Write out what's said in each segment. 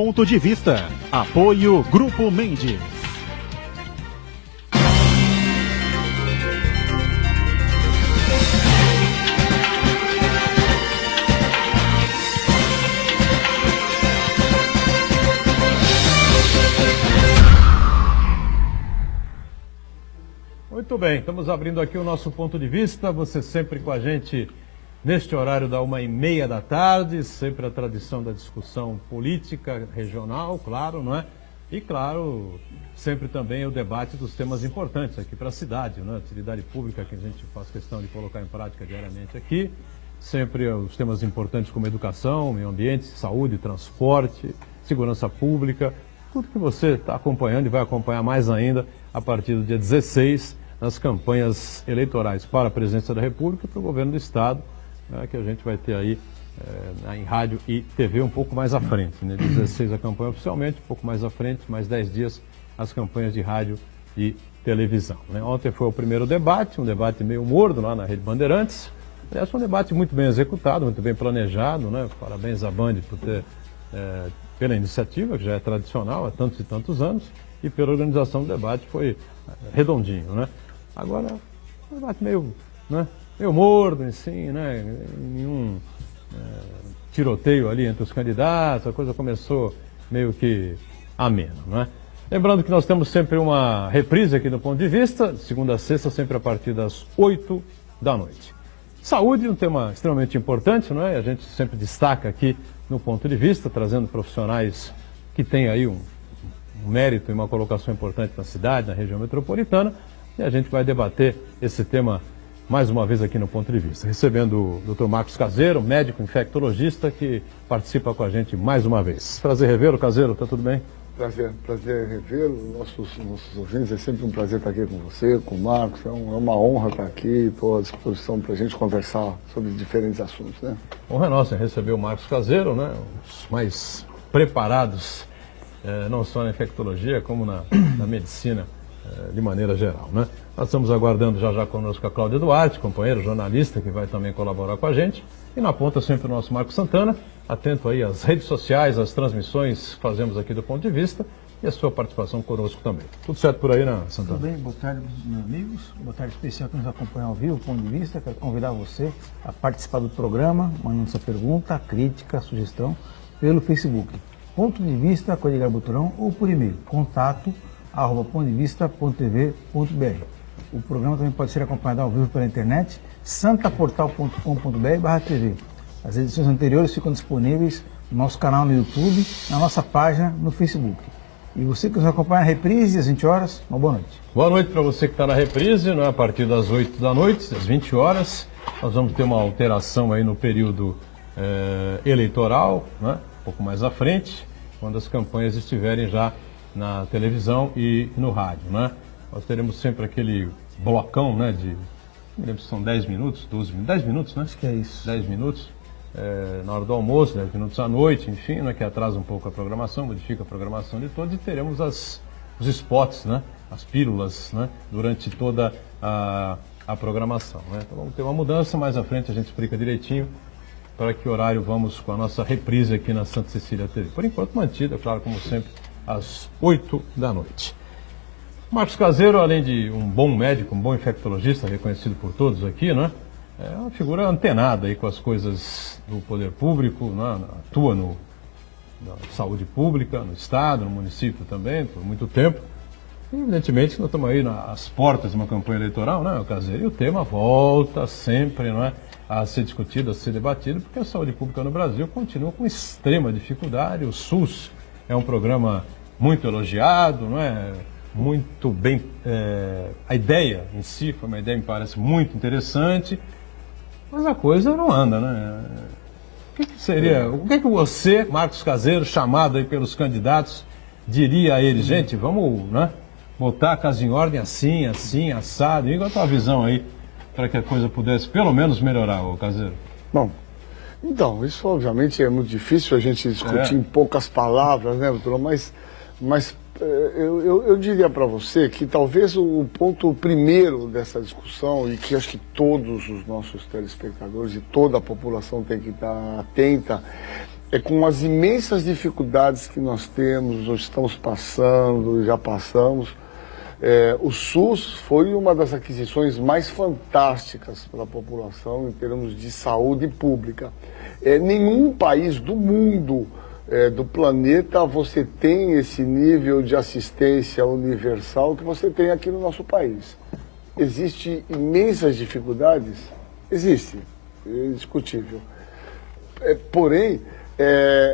Ponto de Vista. Apoio Grupo Mendes. Muito bem, estamos abrindo aqui o nosso Ponto de Vista, você sempre com a gente neste horário da 1h30 da tarde, sempre a tradição da discussão política regional, claro, não é? E claro, sempre também o debate dos temas importantes aqui para a cidade, não é? Utilidade pública que a gente faz questão de colocar em prática diariamente aqui, sempre os temas importantes como educação, meio ambiente, saúde, transporte, segurança pública, tudo que você está acompanhando e vai acompanhar mais ainda a partir do dia 16, nas campanhas eleitorais para a presidência da República e para o governo do Estado, né, que a gente vai ter aí em rádio e TV um pouco mais à frente. Né? 16 a campanha oficialmente, um pouco mais à frente, mais 10 dias as campanhas de rádio e televisão. Né? Ontem foi o primeiro debate, um debate meio morno lá na Rede Bandeirantes. Aliás, foi um debate muito bem executado, muito bem planejado. Né? Parabéns à Band por ter, pela iniciativa, que já é tradicional há tantos e tantos anos, e pela organização do debate foi redondinho. Né? Agora, um debate meio morno, assim, né? Nenhum tiroteio ali entre os candidatos, a coisa começou meio que amena, né? Lembrando que nós temos sempre uma reprise aqui do Ponto de Vista, de segunda a sexta, sempre a partir das 8 da noite. Saúde, um tema extremamente importante, não é? A gente sempre destaca aqui no Ponto de Vista, trazendo profissionais que têm aí um mérito e uma colocação importante na cidade, na região metropolitana, e a gente vai debater esse tema mais uma vez aqui no Ponto de Vista, recebendo o Dr. Marcos Caseiro, médico infectologista, que participa com a gente mais uma vez. Prazer revê-lo, Caseiro, tá tudo bem? Prazer revê-lo, nossos ouvintes, é sempre um prazer estar aqui com você, com o Marcos, é uma honra estar aqui, estou à disposição para a gente conversar sobre diferentes assuntos, né? Honra nossa receber o Marcos Caseiro, né? Os mais preparados, não só na infectologia, como na medicina, de maneira geral, né? Nós estamos aguardando já conosco a Cláudia Duarte, companheiro jornalista, que vai também colaborar com a gente. E na ponta sempre o nosso Marcos Santana, atento aí às redes sociais, às transmissões que fazemos aqui do Ponto de Vista e a sua participação conosco também. Tudo certo por aí, né, Santana? Tudo bem, boa tarde, meus amigos. Boa tarde especial que nos acompanha ao vivo, Ponto de Vista. Quero convidar você a participar do programa, mandando sua pergunta, crítica, sugestão, pelo Facebook. Ponto de Vista com Edgar Buturão ou por e-mail, contato@pontodevista.tv.br. O programa também pode ser acompanhado ao vivo pela internet, santaportal.com.br/tv. As edições anteriores ficam disponíveis no nosso canal no YouTube, na nossa página no Facebook. E você que nos acompanha na reprise às 20 horas, uma boa noite. Boa noite para você que está na reprise, né? A partir das 8 da noite, às 20 horas. Nós vamos ter uma alteração aí no período eleitoral, né? Um pouco mais à frente, quando as campanhas estiverem já na televisão e no rádio, né? Nós teremos sempre aquele blocão, né, não lembro se são 10 minutos, 12 minutos, 10 minutos, né? Acho que é isso. 10 minutos, na hora do almoço, 10 minutos à noite, enfim, né, que atrasa um pouco a programação, modifica a programação de todos, e teremos os spots, né, as pílulas, né, durante toda a programação, né? Então vamos ter uma mudança, mais à frente a gente explica direitinho para que horário vamos com a nossa reprise aqui na Santa Cecília TV. Por enquanto mantida, claro, como sempre, às 8 da noite. Marcos Caseiro, além de um bom médico, um bom infectologista, reconhecido por todos aqui, né? É uma figura antenada aí com as coisas do poder público, né? Atua na saúde pública, no Estado, no município também, por muito tempo. E, evidentemente, nós estamos aí às portas de uma campanha eleitoral, né, Caseiro? E o tema volta sempre, não é, a ser discutido, a ser debatido, porque a saúde pública no Brasil continua com extrema dificuldade. O SUS é um programa muito elogiado, não é? Muito bem, a ideia em si foi uma ideia, me parece, muito interessante, mas a coisa não anda, né? O que que você, Marcos Caseiro, chamado aí pelos candidatos, diria a eles? Gente, vamos, né, botar a casa em ordem assim, assado, e qual a tua visão aí para que a coisa pudesse pelo menos melhorar, ô Caseiro? Bom, então, isso obviamente é muito difícil a gente discutir em poucas palavras, né, doutor? Mas eu diria para você que talvez o ponto primeiro dessa discussão, e que acho que todos os nossos telespectadores e toda a população tem que estar atenta, é com as imensas dificuldades que nós temos, ou estamos passando, já passamos, o SUS foi uma das aquisições mais fantásticas para a população em termos de saúde pública. Nenhum país do mundo, do planeta, você tem esse nível de assistência universal que você tem aqui no nosso país. Existem imensas dificuldades? Existe, é indiscutível. Porém,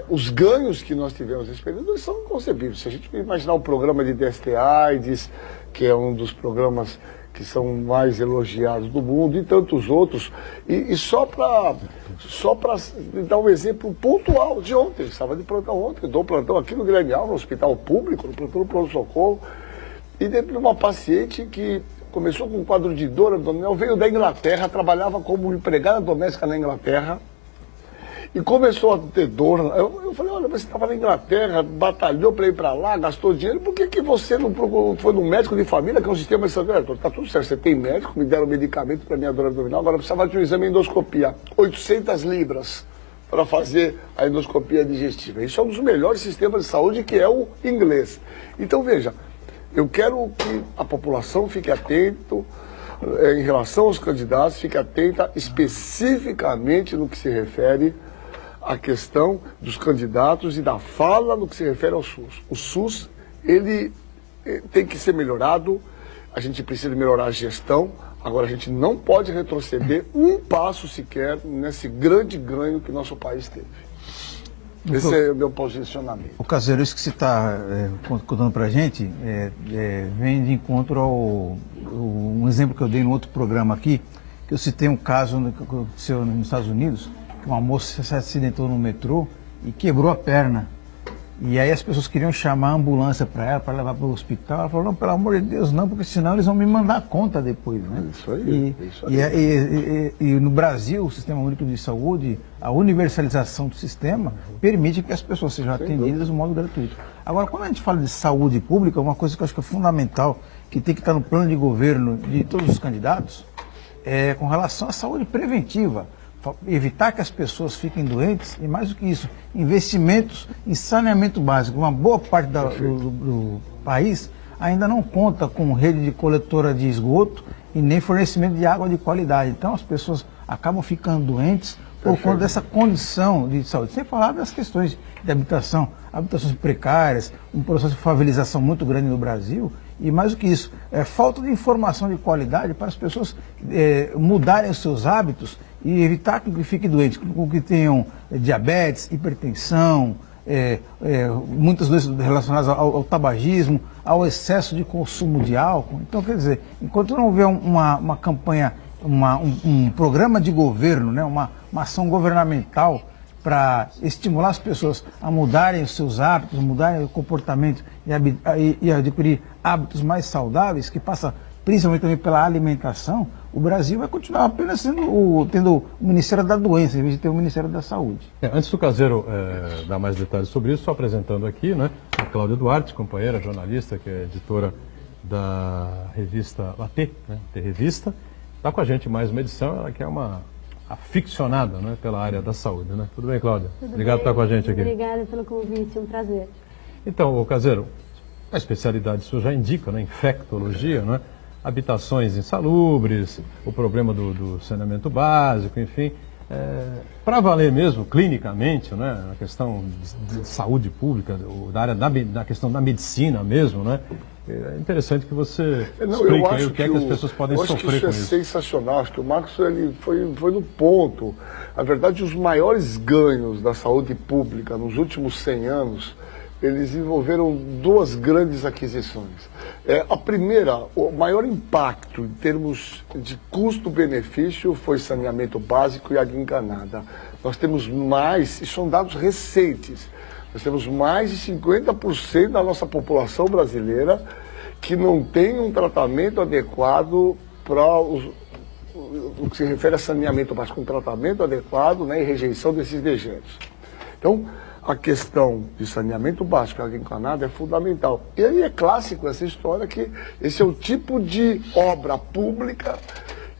os ganhos que nós tivemos nesse período são inconcebíveis. Se a gente imaginar o programa de DST-AIDS, que é um dos programas que são mais elogiados do mundo, e tantos outros, e só para dar um exemplo pontual de ontem, estava de plantão ontem, dou plantão aqui no Guilherme Alves, no hospital público, no plantão do pronto-socorro, e dentro de uma paciente que começou com um quadro de dor abdominal, veio da Inglaterra, trabalhava como empregada doméstica na Inglaterra, e começou a ter dor. Eu falei, olha, você estava na Inglaterra, batalhou para ir para lá, gastou dinheiro, por que você não foi no médico de família, que é um sistema de saúde? Está tudo certo, você tem médico, me deram medicamento para minha dor abdominal, agora precisava de um exame de endoscopia, 800 libras para fazer a endoscopia digestiva. Isso é um dos melhores sistemas de saúde, que é o inglês. Então, veja, eu quero que a população fique atento em relação aos candidatos, fique atenta especificamente no que se refere a questão dos candidatos e da fala no que se refere ao SUS. O SUS, ele tem que ser melhorado, a gente precisa melhorar a gestão, agora a gente não pode retroceder um passo sequer nesse grande ganho que nosso país teve. Esse é o meu posicionamento. O Caseiro, isso que você está contando para a gente vem de encontro ao um exemplo que eu dei no outro programa aqui, que eu citei um caso que aconteceu nos Estados Unidos, que uma moça se acidentou no metrô e quebrou a perna. E aí as pessoas queriam chamar a ambulância para ela, para levar para o hospital. Ela falou, não, pelo amor de Deus, não, porque senão eles vão me mandar a conta depois, né? Isso aí, E no Brasil, o Sistema Único de Saúde, a universalização do sistema permite que as pessoas sejam atendidas de modo gratuito. Agora, quando a gente fala de saúde pública, uma coisa que eu acho que é fundamental, que tem que estar no plano de governo de todos os candidatos, é com relação à saúde preventiva. Evitar que as pessoas fiquem doentes e, mais do que isso, investimentos em saneamento básico. Uma boa parte do país ainda não conta com rede de coletora de esgoto e nem fornecimento de água de qualidade. Então as pessoas acabam ficando doentes por conta dessa condição de saúde. Sem falar das questões de habitação, habitações precárias, um processo de favelização muito grande no Brasil. E mais do que isso, falta de informação de qualidade para as pessoas mudarem os seus hábitos e evitar que fiquem doentes, que tenham diabetes, hipertensão, muitas doenças relacionadas ao tabagismo, ao excesso de consumo de álcool. Então, quer dizer, enquanto não houver uma campanha, um programa de governo, né, uma ação governamental para estimular as pessoas a mudarem os seus hábitos, mudarem o comportamento e adquirir hábitos mais saudáveis, que passa principalmente também pela alimentação, o Brasil vai continuar apenas tendo o Ministério da Doença, em vez de ter o Ministério da Saúde. Antes do Caseiro dar mais detalhes sobre isso, só apresentando aqui, né, a Cláudia Duarte, companheira, jornalista, que é editora da revista Latê, né, T-Revista, está com a gente mais uma edição, ela que é uma aficionada, né, pela área da saúde, né? Tudo bem, Cláudia? Tudo Obrigado bem. por estar com a gente aqui. Obrigada pelo convite, um prazer. Então, Caseiro, a especialidade sua já indica, né, infectologia, né? Habitações insalubres, o problema do saneamento básico, enfim. Para valer mesmo, clinicamente, né, a questão de saúde pública, da área da questão da medicina mesmo, né? É interessante que você explique aí o que é que as pessoas podem sofrer com isso. Eu acho que isso é sensacional, acho que o Marcos ele foi no ponto. Na verdade, os maiores ganhos da saúde pública nos últimos 100 anos, eles envolveram duas grandes aquisições. A primeira, o maior impacto em termos de custo-benefício foi saneamento básico e água encanada. Nós temos mais, e são dados recentes, nós temos mais de 50% da nossa população brasileira que não tem um tratamento adequado para o que se refere a saneamento básico, um tratamento adequado, né, e rejeição desses dejetos. Então, a questão de saneamento básico e água encanada é fundamental. E aí é clássico essa história que esse é o tipo de obra pública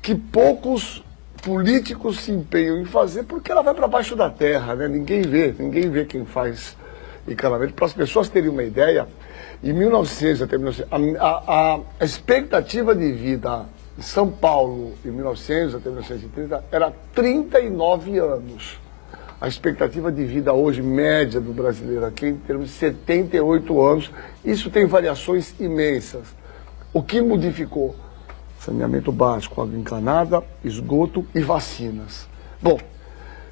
que poucos políticos se empenham em fazer porque ela vai para baixo da terra, né? Ninguém vê quem faz encanamento. Para as pessoas terem uma ideia, em 1900 até 1900, a expectativa de vida em São Paulo, em 1900 até 1930, era 39 anos. A expectativa de vida hoje, média do brasileiro aqui, em termos de 78 anos, isso tem variações imensas. O que modificou? Saneamento básico, água encanada, esgoto e vacinas. Bom,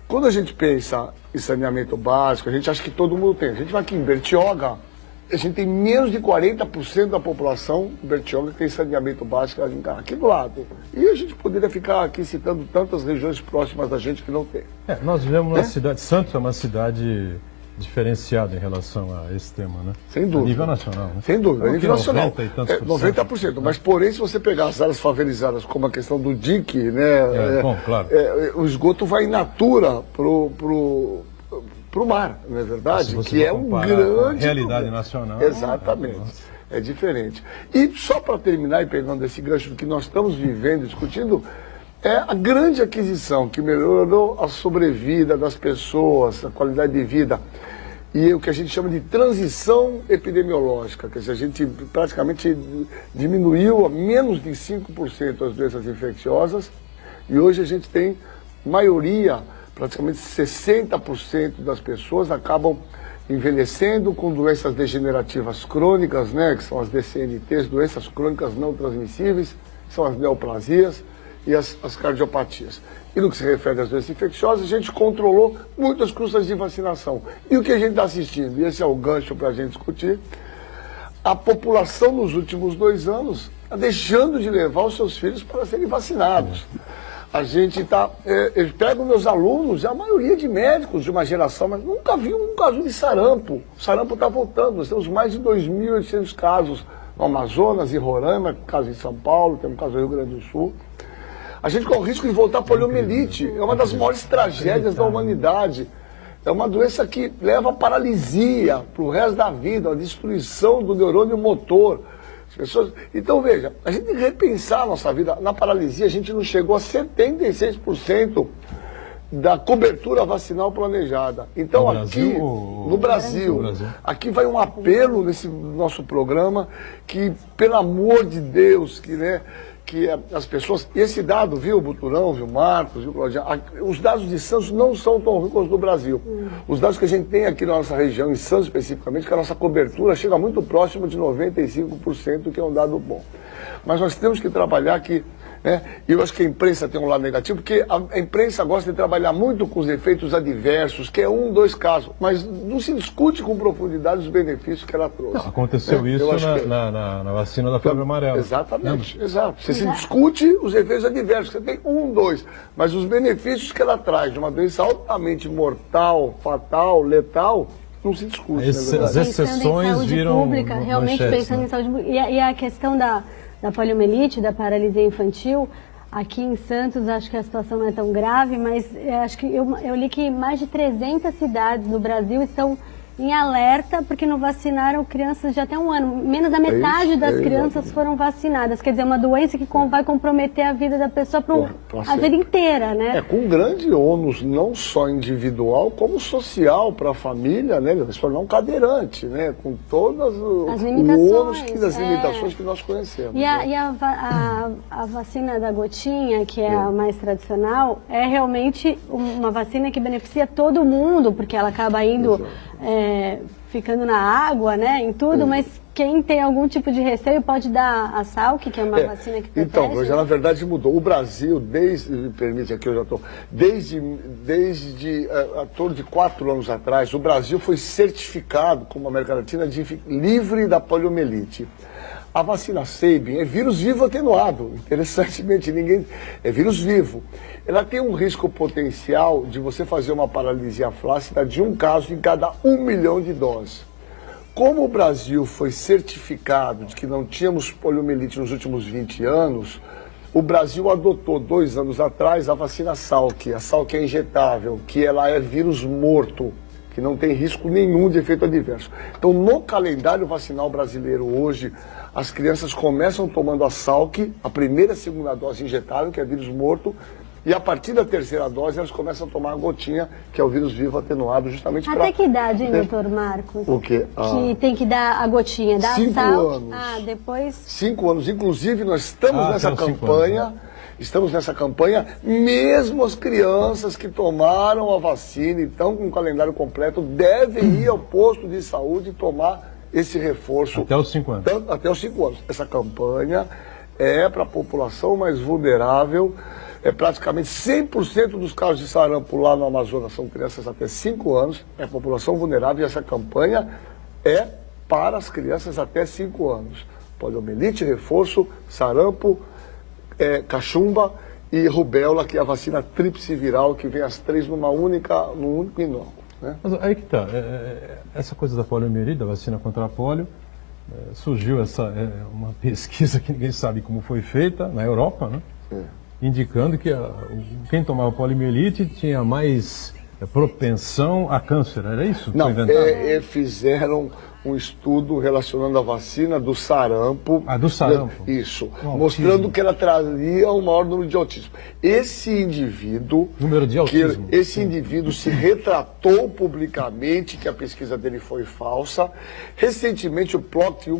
quando a gente pensa em saneamento básico, a gente acha que todo mundo tem. A gente vai aqui em Bertioga, a gente tem menos de 40% da população de Bertioga que tem saneamento básico aqui do lado. E a gente poderia ficar aqui citando tantas regiões próximas da gente que não tem. Nós vivemos na cidade, Santos é uma cidade diferenciada em relação a esse tema, né? Sem dúvida. A nível nacional, né? Sem dúvida, a nível nacional. 90 e tantos por cento. 90%. Mas, porém, se você pegar as áreas favelizadas, como a questão do DIC, né? Bom, claro. O esgoto vai in natura pro mar, não é verdade? Que é um grande... realidade nacional. Exatamente. É diferente. E só para terminar, e pegando esse gancho do que nós estamos vivendo, discutindo, é a grande aquisição que melhorou a sobrevida das pessoas, a qualidade de vida. E o que a gente chama de transição epidemiológica, quer dizer, a gente praticamente diminuiu a menos de 5% as doenças infecciosas e hoje a gente tem maioria, praticamente 60% das pessoas acabam envelhecendo com doenças degenerativas crônicas, né, que são as DCNTs, doenças crônicas não transmissíveis, que são as neoplasias e as cardiopatias. E no que se refere às doenças infecciosas, a gente controlou muitas custas de vacinação. E o que a gente está assistindo, e esse é o gancho para a gente discutir, a população nos últimos 2 anos está deixando de levar os seus filhos para serem vacinados. A gente está... eu pego meus alunos, a maioria de médicos de uma geração, mas nunca vi um caso de sarampo. O sarampo está voltando, nós temos mais de 2.800 casos no Amazonas e Roraima, caso em São Paulo, temos um caso no Rio Grande do Sul. A gente corre o risco de voltar à poliomielite. É uma das maiores tragédias da humanidade. É uma doença que leva à paralisia para o resto da vida, a destruição do neurônio motor. As pessoas... Então, veja, a gente tem que repensar a nossa vida. Na paralisia, a gente não chegou a 76% da cobertura vacinal planejada. Então, no Brasil, aqui vai um apelo nesse nosso programa que, pelo amor de Deus, que as pessoas... E esse dado, viu, Buturão, viu, Marcos, viu, Claudia, os dados de Santos não são tão ruins quanto do Brasil. Os dados que a gente tem aqui na nossa região, em Santos especificamente, que a nossa cobertura chega muito próximo de 95%, que é um dado bom. Mas nós temos que trabalhar aqui, né? E eu acho que a imprensa tem um lado negativo, porque a imprensa gosta de trabalhar muito com os efeitos adversos, que é 1, 2 casos, mas não se discute com profundidade os benefícios que ela trouxe. Não, aconteceu isso na vacina da febre amarela. Exatamente, exato. Você se discute os efeitos adversos, você tem 1, 2, mas os benefícios que ela traz de uma doença altamente mortal, fatal, letal, não se discute. As exceções viram pública, realmente pensando em saúde pública. E a questão da poliomielite, da paralisia infantil, aqui em Santos acho que a situação não é tão grave, mas acho que eu li que mais de 300 cidades no Brasil estão em alerta porque não vacinaram crianças de até 1 ano. Menos da metade das crianças foram vacinadas. Quer dizer, uma doença que vai comprometer a vida da pessoa a vida inteira, né? Com grande ônus, não só individual, como social para a família, né? Se tornar um cadeirante, né? Com todas as limitações, as limitações que nós conhecemos. E a vacina da gotinha, que é a mais tradicional, é realmente uma vacina que beneficia todo mundo, porque ela acaba indo... ficando na água, né, em tudo, mas quem tem algum tipo de receio pode dar a Salk, que é uma vacina que protege. Então, já na verdade mudou. O Brasil, me permite aqui, eu já estou, desde a torno de 4 anos atrás, o Brasil foi certificado como América Latina livre da poliomielite. A vacina Sabin é vírus vivo atenuado, interessantemente, é vírus vivo. Ela tem um risco potencial de você fazer uma paralisia flácida de 1 caso em cada 1 milhão de doses. Como o Brasil foi certificado de que não tínhamos poliomielite nos últimos 20 anos, o Brasil adotou 2 anos atrás a vacina Salk. A Salk é injetável, que ela é vírus morto, que não tem risco nenhum de efeito adverso. Então, no calendário vacinal brasileiro hoje, as crianças começam tomando a Salk, a primeira e segunda dose injetável, que é vírus morto, E a partir da terceira dose, elas começam a tomar a gotinha, que é o vírus vivo atenuado, justamente para... Até que idade, hein, doutor Marcos? O quê? Que tem que dar a gotinha, dá 5 sal? anos. Depois... 5 anos. Inclusive, nós estamos nessa até os 5 campanha... anos, né? Estamos nessa campanha, mesmo as crianças que tomaram a vacina e estão com o calendário completo, devem ir ao posto de saúde e tomar esse reforço. Até os 5 anos. Até os 5 anos. Essa campanha é para a população mais vulnerável. Praticamente 100% dos casos de sarampo lá no Amazonas são crianças até 5 anos. É a população vulnerável e essa campanha é para as crianças até 5 anos. Poliomielite, reforço, sarampo, cachumba e rubéola, que é a vacina tríplice viral, que vem as 3 num único inóculo. Né? Mas aí que está, essa coisa da poliomielite, da vacina contra a polio, surgiu uma pesquisa que ninguém sabe como foi feita, na Europa, né? Indicando que quem tomava poliomielite tinha mais propensão a câncer, era isso? Não, foi inventado? fizeram um estudo relacionando a vacina do sarampo. Do sarampo? Isso, mostrando que ela trazia um maior número de autismo. Esse indivíduo... Número de autismo. Esse indivíduo se retratou publicamente que a pesquisa dele foi falsa. Recentemente, o Plot, o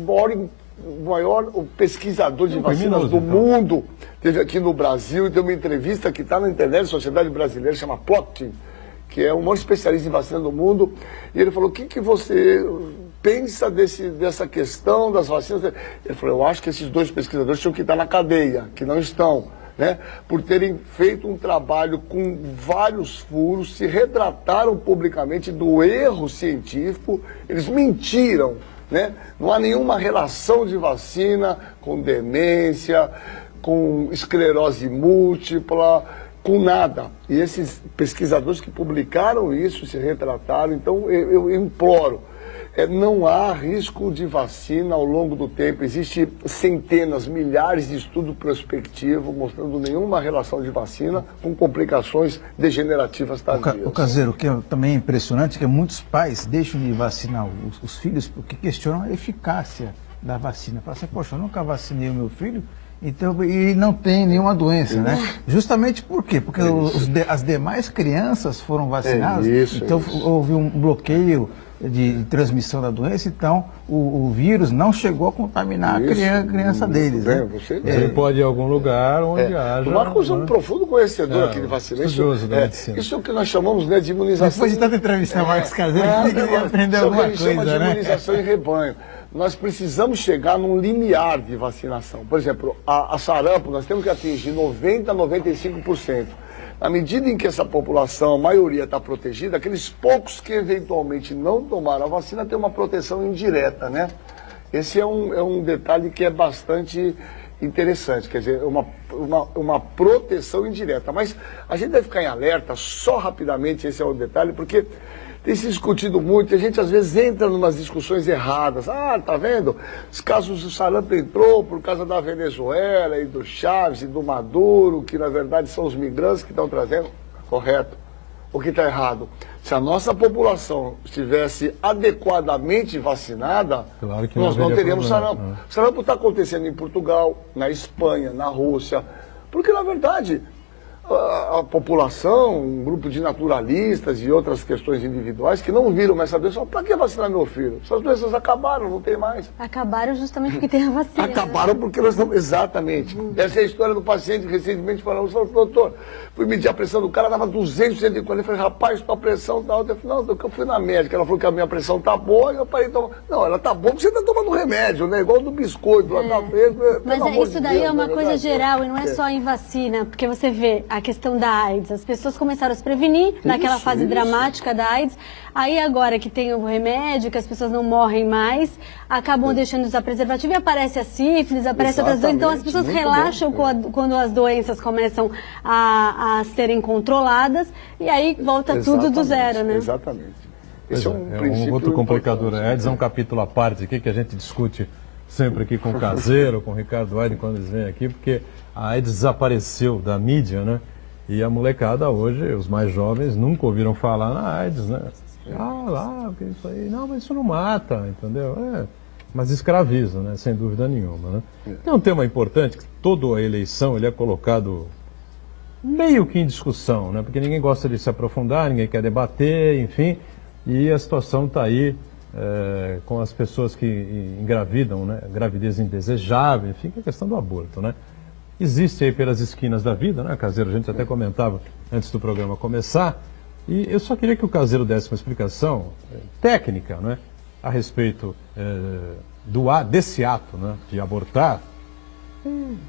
maior pesquisador de vacinas do mundo, esteve aqui no Brasil e deu uma entrevista que está na internet, Sociedade Brasileira, chama Plot, que é o maior especialista em vacina do mundo, e ele falou, o que você pensa dessa questão das vacinas? Ele falou, eu acho que esses 2 pesquisadores tinham que estar na cadeia, que não estão, né? Por terem feito um trabalho com vários furos, se retrataram publicamente do erro científico, eles mentiram, né? Não há nenhuma relação de vacina com demência, com esclerose múltipla, com nada. E esses pesquisadores que publicaram isso se retrataram. Então, eu imploro, não há risco de vacina ao longo do tempo. Existem centenas, milhares de estudos prospectivos mostrando nenhuma relação de vacina com complicações degenerativas tardias. O Caseiro, o que é também impressionante é que muitos pais deixam de vacinar os filhos porque questionam a eficácia da vacina. Falam assim, poxa, eu nunca vacinei o meu filho, então, e não tem nenhuma doença, né? Justamente por quê? Porque as demais crianças foram vacinadas, então houve um bloqueio de transmissão da doença, então o vírus não chegou a contaminar a criança deles. Bem, né? Ele pode ir a algum lugar onde haja... O Marcos é um profundo conhecedor aqui de vacina. Isso é o que nós chamamos, né, de imunização... Depois de tanto entrevistar o Marcos Caseiro, tem que aprender alguma coisa, Isso é o que a gente chama de imunização né? em rebanho. Nós precisamos chegar num limiar de vacinação. Por exemplo, a sarampo, nós temos que atingir 90% a 95%. Na medida em que essa população, a maioria está protegida, aqueles poucos que eventualmente não tomaram a vacina têm uma proteção indireta, né? Esse é um detalhe que é bastante interessante, quer dizer, uma proteção indireta. Mas a gente deve ficar em alerta, só rapidamente, esse é o detalhe, porque... tem se discutido muito, e a gente às vezes entra em umas discussões erradas. Tá vendo? Os casos do sarampo entrou por causa da Venezuela e do Chaves e do Maduro, que na verdade são os migrantes que estão trazendo. Correto. O que está errado? Se a nossa população estivesse adequadamente vacinada, claro que nós não teríamos problema. sarampo. O sarampo está acontecendo em Portugal, na Espanha, na Rússia, porque na verdade... a população, um grupo de naturalistas e outras questões individuais que não viram mais essa doença, para que vacinar meu filho? Essas doenças acabaram, não tem mais. Acabaram justamente porque tem a vacina. Acabaram porque nós estamos... Exatamente. Essa é a história do paciente que recentemente falou, doutor, fui medir a pressão do cara, estava 200, 140. Eu falei, rapaz, tua pressão está alta. Eu falei, não, eu fui na médica, ela falou que a minha pressão está boa, e eu parei de tomar. Não, ela está boa porque você está tomando remédio, né? Igual do biscoito, ela está feio. Mas isso daí é uma coisa geral e não é só em vacina, porque você vê a questão da AIDS, as pessoas começaram a se prevenir naquela fase dramática da AIDS, aí agora que tem o remédio, que as pessoas não morrem mais, acabam deixando de usar preservativo e aparece a sífilis, aparece outras doenças, então as pessoas relaxam quando as doenças começam a serem controladas e aí volta tudo do zero, né? Exatamente. Esse é um um princípio outro complicador. importante. A AIDS é um capítulo à parte aqui que a gente discute sempre aqui com o Caseiro, com o Ricardo Aiden, quando eles vêm aqui, porque a AIDS desapareceu da mídia, né? E a molecada hoje, os mais jovens, nunca ouviram falar na AIDS, né? O que é isso aí? Não, mas isso não mata, entendeu? Mas escraviza, né? Sem dúvida nenhuma, né? Tem um tema importante, que toda a eleição ele é colocado meio que em discussão, né? Porque ninguém gosta de se aprofundar, ninguém quer debater, enfim, e a situação está aí com as pessoas que engravidam, né? Gravidez indesejável, enfim, que é a questão do aborto, né? Existe aí pelas esquinas da vida, né, Caseiro? A gente até comentava antes do programa começar, e eu só queria que o Caseiro desse uma explicação técnica, né, a respeito desse ato, né, de abortar.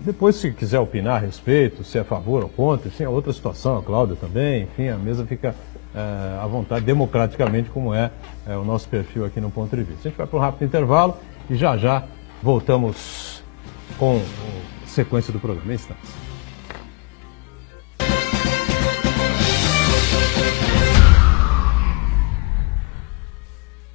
Depois, se quiser opinar a respeito, se é a favor ou contra, enfim, é outra situação, a Cláudia também, enfim, a mesa fica à vontade, democraticamente, como é o nosso perfil aqui no Ponto de Vista. A gente vai para um rápido intervalo e já voltamos com a sequência do programa. Em instantes.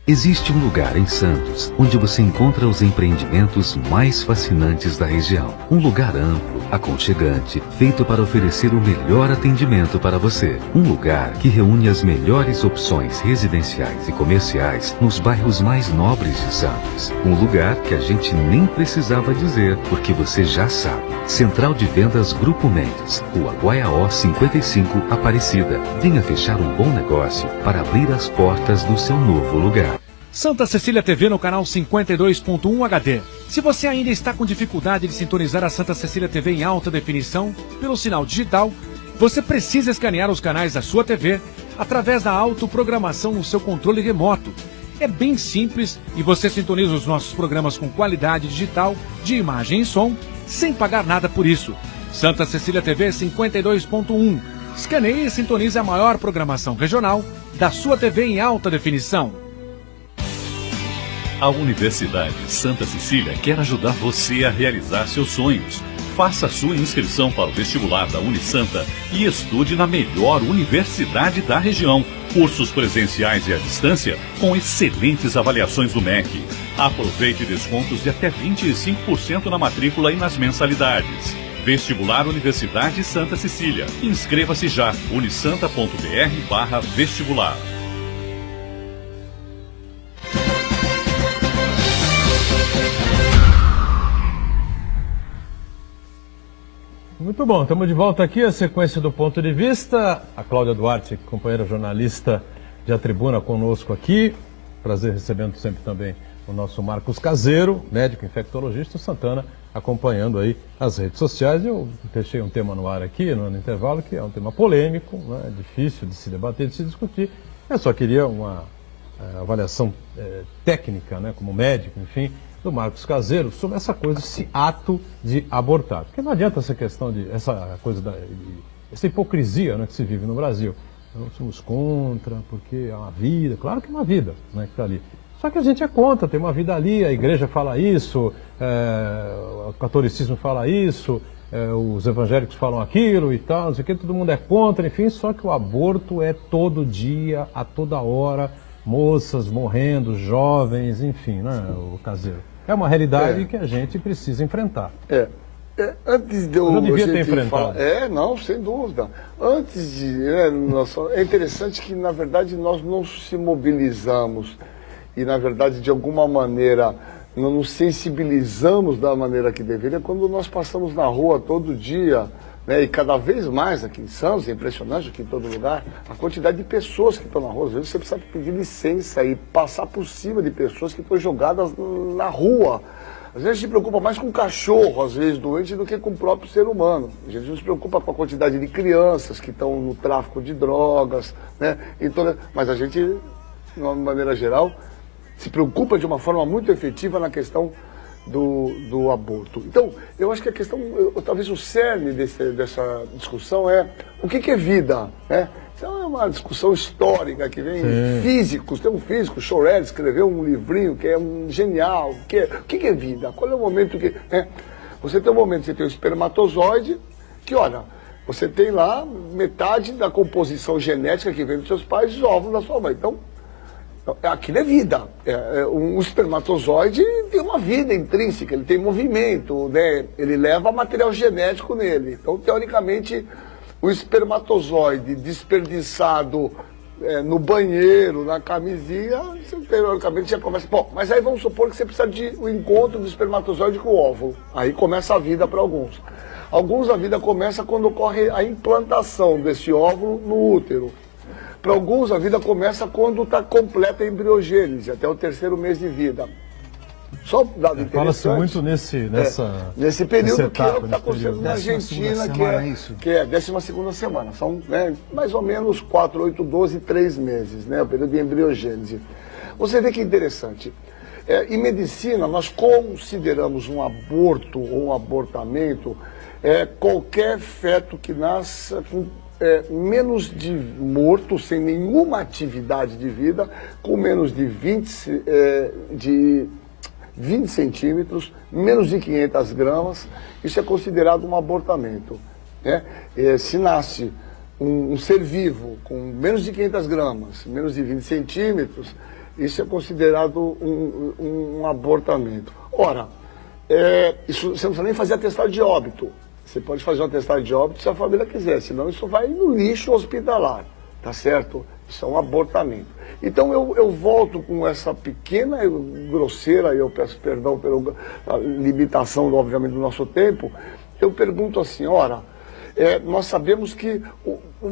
Existe um lugar em Santos onde você encontra os empreendimentos mais fascinantes da região. Um lugar amplo, aconchegante, feito para oferecer o melhor atendimento para você. Um lugar que reúne as melhores opções residenciais e comerciais nos bairros mais nobres de Santos. Um lugar que a gente nem precisava dizer, porque você já sabe. Central de Vendas Grupo Mendes, Rua Guaiaó 55, Aparecida. Venha fechar um bom negócio para abrir as portas do seu novo lugar. Santa Cecília TV no canal 52.1 HD. Se você ainda está com dificuldade de sintonizar a Santa Cecília TV em alta definição pelo sinal digital, você precisa escanear os canais da sua TV através da autoprogramação no seu controle remoto. É bem simples e você sintoniza os nossos programas com qualidade digital de imagem e som sem pagar nada por isso. Santa Cecília TV 52.1. Escaneie e sintonize a maior programação regional da sua TV em alta definição. A Universidade Santa Cecília quer ajudar você a realizar seus sonhos. Faça sua inscrição para o vestibular da Unisanta e estude na melhor universidade da região. Cursos presenciais e à distância com excelentes avaliações do MEC. Aproveite descontos de até 25% na matrícula e nas mensalidades. Vestibular Universidade Santa Cecília. Inscreva-se já. unisanta.br/vestibular. Muito bom, estamos de volta aqui, a sequência do Ponto de Vista. A Cláudia Duarte, companheira jornalista de A Tribuna, conosco aqui. Prazer recebendo sempre também o nosso Marcos Caseiro, médico infectologista, o Santana, acompanhando aí as redes sociais. Eu deixei um tema no ar aqui, no intervalo, que é um tema polêmico, né, difícil de se debater, de se discutir. Eu só queria uma avaliação técnica, né, como médico, enfim, do Marcos Caseiro sobre essa coisa, esse ato de abortar. Porque não adianta essa questão essa hipocrisia, né, que se vive no Brasil. Nós somos contra, porque é uma vida, claro que é uma vida, né, que está ali. Só que a gente é contra, tem uma vida ali, a igreja fala isso, o catolicismo fala isso, os evangélicos falam aquilo e tal, não sei o que, todo mundo é contra, enfim, só que o aborto é todo dia, a toda hora, moças morrendo, jovens, enfim, né, o Caseiro? É uma realidade que a gente precisa enfrentar. Antes de eu devia ter enfrentado. Não, sem dúvida. Antes de... é interessante que, na verdade, nós não se mobilizamos e, na verdade, de alguma maneira, não nos sensibilizamos da maneira que deveria quando nós passamos na rua todo dia, né, e cada vez mais aqui em Santos, é impressionante aqui em todo lugar, a quantidade de pessoas que estão na rua. Às vezes você precisa pedir licença e passar por cima de pessoas que foram jogadas na rua. Às vezes a gente se preocupa mais com o cachorro, às vezes doente, do que com o próprio ser humano. A gente não se preocupa com a quantidade de crianças que estão no tráfico de drogas, né? Mas a gente, de uma maneira geral, se preocupa de uma forma muito efetiva na questão do aborto. Então, eu acho que a questão, talvez o cerne dessa discussão é o que é vida, né? Então é uma discussão histórica que vem físicos, tem um físico, Chorel, escreveu um livrinho que é genial, o que é vida? Qual é o momento que... né? Você tem um momento, você tem o espermatozoide, que olha, você tem lá metade da composição genética que vem dos seus pais e os óvulos da sua mãe. Então, aquilo é vida. Um espermatozoide tem uma vida intrínseca, ele tem movimento, né? Ele leva material genético nele. Então, teoricamente, o espermatozoide desperdiçado no banheiro, na camisinha, teoricamente já começa... Bom, mas aí vamos supor que você precisa de o encontro do espermatozoide com o óvulo. Aí começa a vida para alguns. Alguns a vida começa quando ocorre a implantação desse óvulo no útero. Para alguns a vida começa quando está completa a embriogênese, até o 3º mês de vida. Só um dado interessante. Fala-se muito nesse período que é o que está nesse período. acontecendo na Argentina, isso? que é a 12ª semana. São mais ou menos 4, 8, 12, 3 meses, né? O período de embriogênese. Você vê que interessante. Em medicina, nós consideramos um aborto ou um abortamento qualquer feto que nasça com menos de morto, sem nenhuma atividade de vida, com menos de 20 centímetros, menos de 500 gramas, isso é considerado um abortamento. Né? Se nasce um ser vivo com menos de 500 gramas, menos de 20 centímetros, isso é considerado um abortamento. Ora, isso, você não precisa nem fazer atestado de óbito. Você pode fazer um atestado de óbito se a família quiser, senão isso vai no lixo hospitalar, tá certo? Isso é um abortamento. Então eu volto com essa pequena grosseira, eu peço perdão pela limitação, obviamente, do nosso tempo, eu pergunto assim, ora, nós sabemos que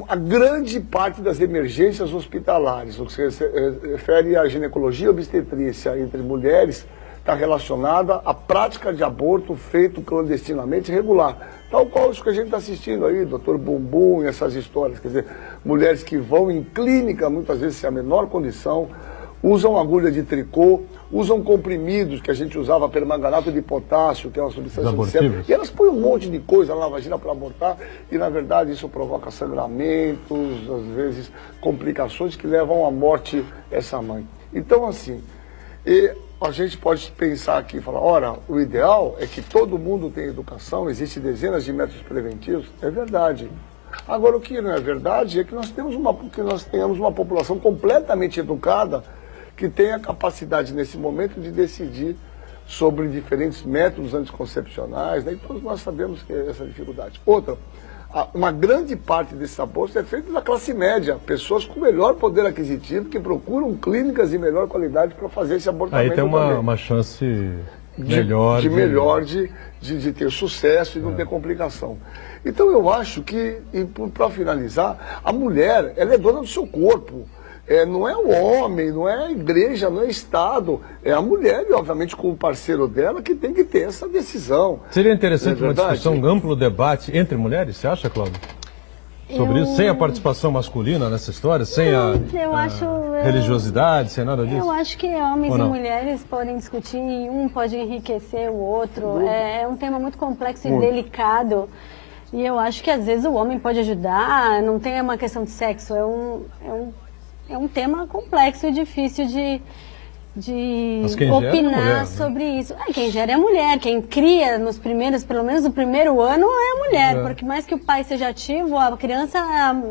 a grande parte das emergências hospitalares, no que se refere à ginecologia e obstetrícia entre mulheres, está relacionada à prática de aborto feito clandestinamente irregular. Tal qual isso que a gente está assistindo aí, doutor Bumbum e essas histórias. Quer dizer, mulheres que vão em clínica, muitas vezes sem a menor condição, usam agulha de tricô, usam comprimidos que a gente usava, permanganato de potássio, que é uma substância abortiva, e elas põem um monte de coisa na vagina para abortar, e na verdade isso provoca sangramentos, às vezes complicações que levam à morte dessa mãe. Então, assim, a gente pode pensar aqui e falar, ora, o ideal é que todo mundo tenha educação, existem dezenas de métodos preventivos, é verdade. Agora, o que não é verdade é que nós tenhamos uma população completamente educada que tem a capacidade, nesse momento, de decidir sobre diferentes métodos anticoncepcionais, né? E todos nós sabemos que é essa dificuldade. Outra, uma grande parte desses abortos é feito da classe média, pessoas com melhor poder aquisitivo que procuram clínicas de melhor qualidade para fazer esse abortamento. Aí tem uma chance melhor de ter sucesso e não ter complicação. Então eu acho que, para finalizar, a mulher, ela é dona do seu corpo. Não é o homem, não é a igreja, não é o Estado, é a mulher e, obviamente, com o parceiro dela que tem que ter essa decisão. Seria interessante uma discussão, um amplo debate entre mulheres, você acha, Cláudia? Sobre isso, sem a participação masculina nessa história, sem a religiosidade, sem nada disso? Eu acho que homens e mulheres podem discutir e um pode enriquecer o outro. É um tema muito complexo e delicado. E eu acho que, às vezes, o homem pode ajudar, não tem uma questão de sexo, é um tema complexo e difícil de opinar mulher, sobre isso. Quem gera é a mulher, quem cria pelo menos no primeiro ano é a mulher, porque mais que o pai seja ativo, a criança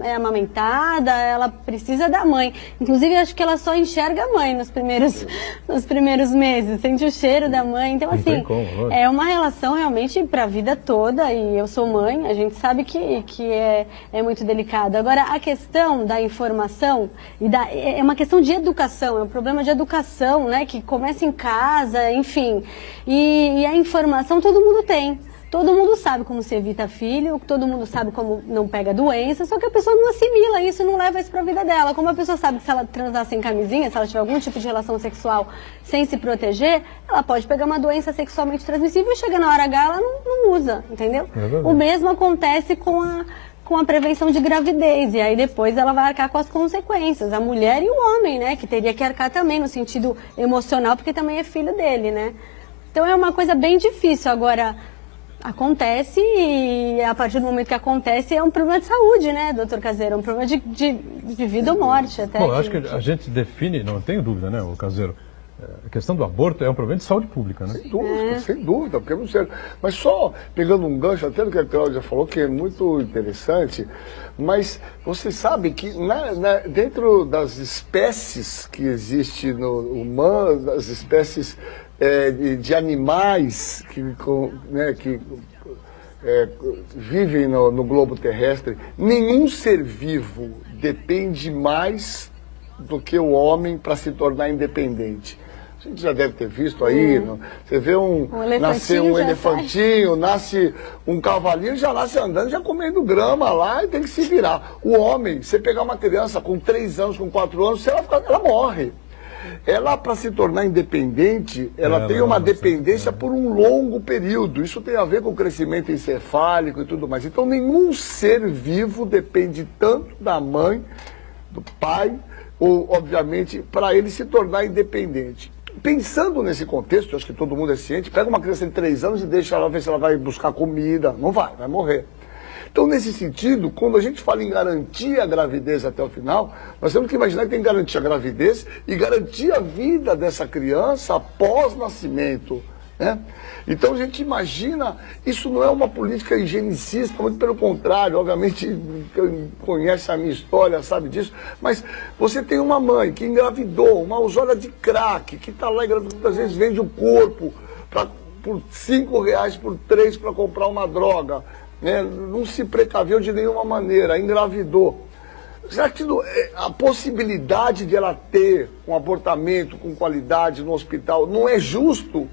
é amamentada, ela precisa da mãe. Inclusive, acho que ela só enxerga a mãe nos primeiros meses, sente o cheiro da mãe. Então, assim, é uma relação realmente para a vida toda, e eu sou mãe, a gente sabe que é muito delicado. Agora, a questão da informação, é uma questão de educação, é um problema de educação, né, que começa em casa, enfim, e a informação todo mundo tem. Todo mundo sabe como se evita filho, todo mundo sabe como não pega doença, só que a pessoa não assimila isso e não leva isso para a vida dela. Como a pessoa sabe que se ela transar sem camisinha, se ela tiver algum tipo de relação sexual sem se proteger, ela pode pegar uma doença sexualmente transmissível e chega na hora H, ela não usa, entendeu? O mesmo acontece com a prevenção de gravidez, e aí depois ela vai arcar com as consequências, a mulher e o homem, né, que teria que arcar também no sentido emocional, porque também é filho dele, né. Então é uma coisa bem difícil. Agora, acontece, e a partir do momento que acontece é um problema de saúde, né, doutor Caseiro, é um problema de vida ou morte até. Bom, eu acho que a gente define, não tenho dúvida, né, o Caseiro, a questão do aborto é um problema de saúde pública, né? Sem dúvida, porque é muito sério. Mas só pegando um gancho até do que a Cláudia falou, que é muito interessante, mas você sabe que dentro das espécies que existem no humano, das espécies de animais que vivem no globo terrestre, nenhum ser vivo depende mais do que o homem para se tornar independente. A gente já deve ter visto aí, você vê nascer um elefantinho, nasce um cavalinho, já nasce andando, já comendo grama lá e tem que se virar. O homem, você pegar uma criança com 3 anos, com 4 anos, ela morre. Ela, para se tornar independente, ela tem uma dependência por um longo período. Isso tem a ver com o crescimento encefálico e tudo mais. Então, nenhum ser vivo depende tanto da mãe, do pai, ou, obviamente, para ele se tornar independente. Pensando nesse contexto, eu acho que todo mundo é ciente, pega uma criança de 3 anos e deixa ela ver se ela vai buscar comida. Não vai morrer. Então, nesse sentido, quando a gente fala em garantir a gravidez até o final, nós temos que imaginar que tem que garantir a gravidez e garantir a vida dessa criança após nascimento, né? Então, a gente imagina, isso não é uma política higienicista, muito pelo contrário, obviamente, quem conhece a minha história sabe disso, mas você tem uma mãe que engravidou, uma usuária de crack, que está lá engravidando, muitas vezes vende o corpo por R$5, por 3 para comprar uma droga. Né? Não se precaveu de nenhuma maneira, engravidou. Será que a possibilidade de ela ter um abortamento com qualidade no hospital não é justo?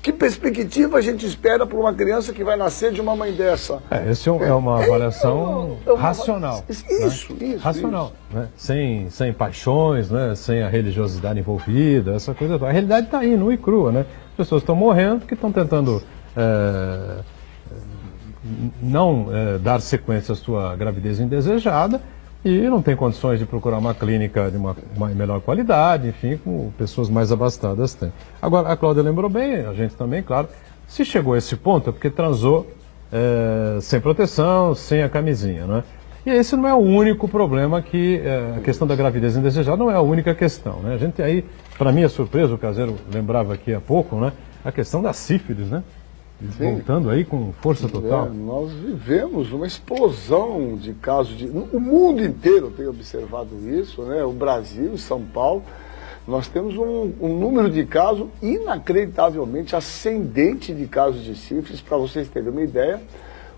Que perspectiva a gente espera para uma criança que vai nascer de uma mãe dessa? Essa é uma avaliação racional. Isso. Racional, né? Sem paixões, né? Sem a religiosidade envolvida, essa coisa toda. A realidade está aí, nua e crua, né? As pessoas estão morrendo porque estão tentando não dar sequência à sua gravidez indesejada e não tem condições de procurar uma clínica de uma melhor qualidade, enfim, como pessoas mais abastadas têm. Agora, a Cláudia lembrou bem, a gente também, claro, se chegou a esse ponto é porque transou sem proteção, sem a camisinha, né? E esse não é o único problema que a questão da gravidez indesejada não é a única questão, né? A gente aí, para minha surpresa, o Caseiro lembrava aqui há pouco, né? A questão da sífilis, né? Voltando aí com força total. Nós vivemos uma explosão de casos o mundo inteiro tem observado isso, né? O Brasil, São Paulo, nós temos um número de casos inacreditavelmente ascendente de casos de sífilis. Para vocês terem uma ideia,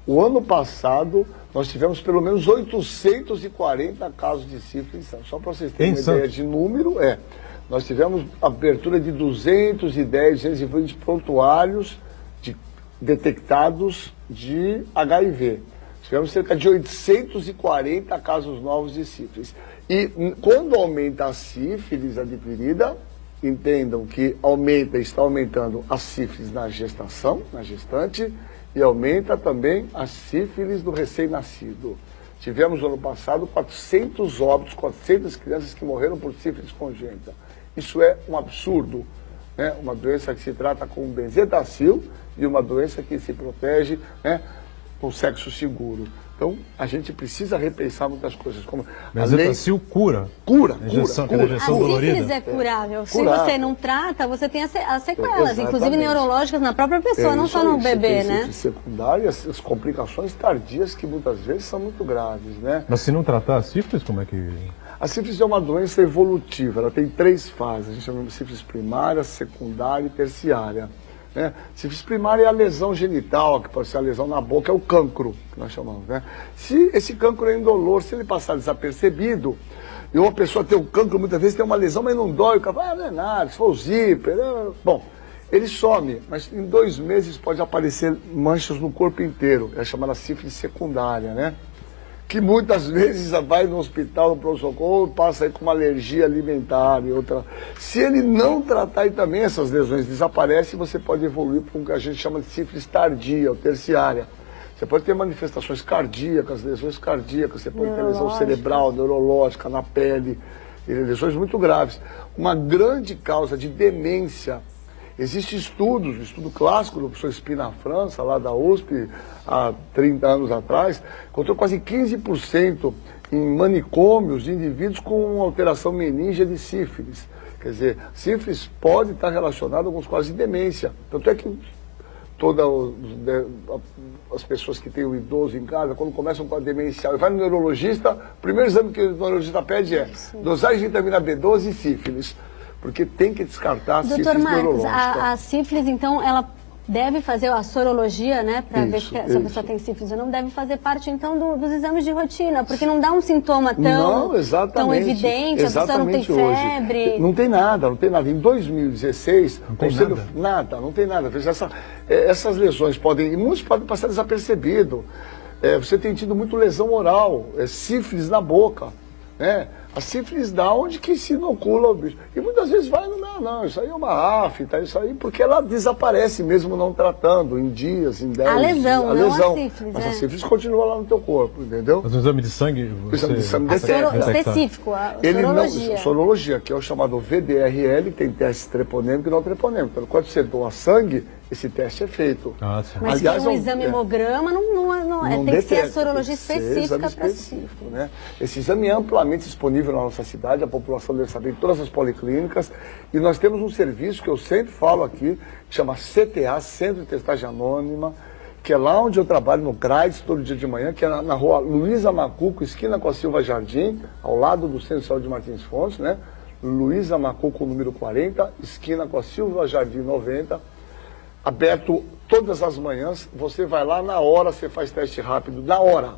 o ano passado nós tivemos pelo menos 840 casos de sífilis. Só para vocês terem uma ideia de número, nós tivemos abertura de 220 prontuários detectados de HIV. Tivemos cerca de 840 casos novos de sífilis. E quando aumenta a sífilis adquirida, entendam que está aumentando a sífilis na gestação, na gestante, e aumenta também a sífilis do recém-nascido. Tivemos no ano passado 400 óbitos, 400 crianças que morreram por sífilis congênita. Isso é um absurdo, né? Uma doença que se trata com benzetacil e uma doença que se protege, né, com sexo seguro. Então, a gente precisa repensar muitas coisas. Como benzetacil cura. Cura. A sífilis é curável. Se você não trata, você tem as sequelas, inclusive neurológicas na própria pessoa, não só no bebê, né? Sífilis secundária, as complicações tardias que muitas vezes são muito graves, né? Mas se não tratar a sífilis, como é que... A sífilis é uma doença evolutiva, ela tem 3 fases. A gente chama de sífilis primária, secundária e terciária. Né? Sífilis primária é a lesão genital, que pode ser a lesão na boca, é o cancro, que nós chamamos, né? Se esse cancro é indolor, se ele passar desapercebido, e uma pessoa tem o cancro, muitas vezes tem uma lesão, mas não dói, o cara fala, não é nada, se for o zíper, bom, ele some, mas em 2 meses pode aparecer manchas no corpo inteiro, é chamada sífilis secundária, né? Que muitas vezes vai no hospital, no pronto-socorro, passa aí com uma alergia alimentar e outra. Se ele não tratar e também essas lesões desaparecem, você pode evoluir para o que a gente chama de sífilis tardia ou terciária. Você pode ter manifestações cardíacas, lesões cardíacas, você pode ter lesão cerebral, neurológica, na pele, lesões muito graves. Uma grande causa de demência. Existem estudos, um estudo clássico do professor Spina França, lá da USP, há 30 anos atrás, encontrou quase 15% em manicômios de indivíduos com alteração meníngea de sífilis. Quer dizer, sífilis pode estar relacionado com os quadros de demência. Tanto é que todas as pessoas que têm o idoso em casa, quando começam com a demencial e vai no neurologista, o primeiro exame que o neurologista pede é dosagem de vitamina B12 e sífilis. Porque tem que descartar a sífilis neurológica. A sífilis, então, ela deve fazer a sorologia, né, para ver se a isso. pessoa tem sífilis ou não, deve fazer parte, então, dos exames de rotina, porque não dá um sintoma Não, tão evidente, a pessoa não tem febre. Não tem nada, não tem nada. Em 2016, não tem nada. Não tem nada. Veja, essas lesões podem, e muitos podem passar desapercebido. Você tem tido muito lesão oral, sífilis na boca, né? A sífilis dá onde que se inocula o bicho. E muitas vezes vai, não, isso aí é uma afta, isso aí, porque ela desaparece mesmo não tratando, em dias, em 10 A lesão, dias. não a sífilis. Mas a sífilis continua lá no teu corpo, entendeu? Mas o exame de sangue, O exame de sangue Específico, a sorologia. Sorologia, que é o chamado VDRL, tem teste treponêmico e não treponêmico. Então, quando você doa sangue, esse teste é feito. Ah, sim. Mas Aliás, um exame hemograma tem que ser a sorologia específica para específico, né? Esse exame é amplamente disponível na nossa cidade, a população deve saber em todas as policlínicas. E nós temos um serviço que eu sempre falo aqui, que chama CTA, Centro de Testagem Anônima, que é lá onde eu trabalho, no CRAIDS, todo dia de manhã, que é na rua Luísa Macuco, esquina com a Silva Jardim, ao lado do Centro de Saúde de Martins Fontes, né? Luísa Macuco, número 40, esquina com a Silva Jardim 90, aberto todas as manhãs. Você vai lá na hora, você faz teste rápido, na hora.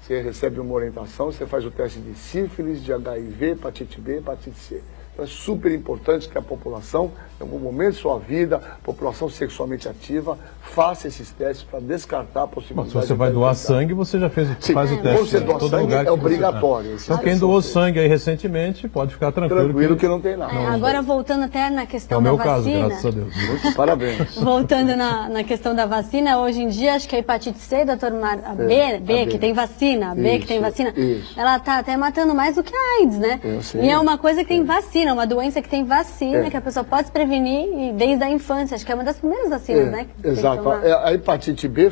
Você recebe uma orientação, você faz o teste de sífilis, de HIV, hepatite B, hepatite C. Então é super importante que a população, em algum momento de sua vida, população sexualmente ativa, faça esses testes para descartar a possibilidade. Mas se você vai doar sangue, você já faz o teste. Quando você doa sangue, é obrigatório. Então quem doou sangue aí recentemente, pode ficar tranquilo que não tem nada. Agora, voltando até na questão da vacina. É o meu caso, graças a Deus. Muito parabéns. Voltando na questão da vacina, hoje em dia, acho que a hepatite C, doutor Mar, a B, que tem vacina, a B que tem vacina, ela está até matando mais do que a AIDS, né? E é uma coisa que tem vacina, uma doença que tem vacina, que a pessoa pode se prevenir e desde a infância. Acho que é uma das primeiras vacinas, né? Exato. A hepatite B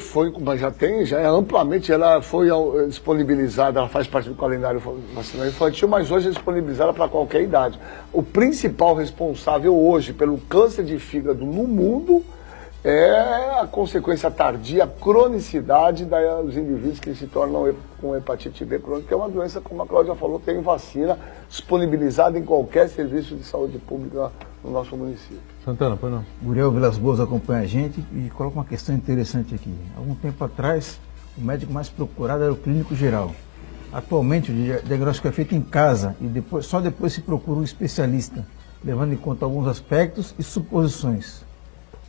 já é amplamente, ela foi disponibilizada, ela faz parte do calendário vacinal infantil, mas hoje é disponibilizada para qualquer idade. O principal responsável hoje pelo câncer de fígado no mundo é a consequência tardia, a cronicidade dos indivíduos que se tornam com hepatite B crônica, que é uma doença, como a Cláudia falou, tem vacina disponibilizada em qualquer serviço de saúde pública no nosso município. Santana, pois não? Guriel Vilas Boas acompanha a gente e coloca uma questão interessante aqui. Algum tempo atrás, o médico mais procurado era o clínico geral. Atualmente, o diagnóstico é feito em casa e só depois se procura um especialista, levando em conta alguns aspectos e suposições.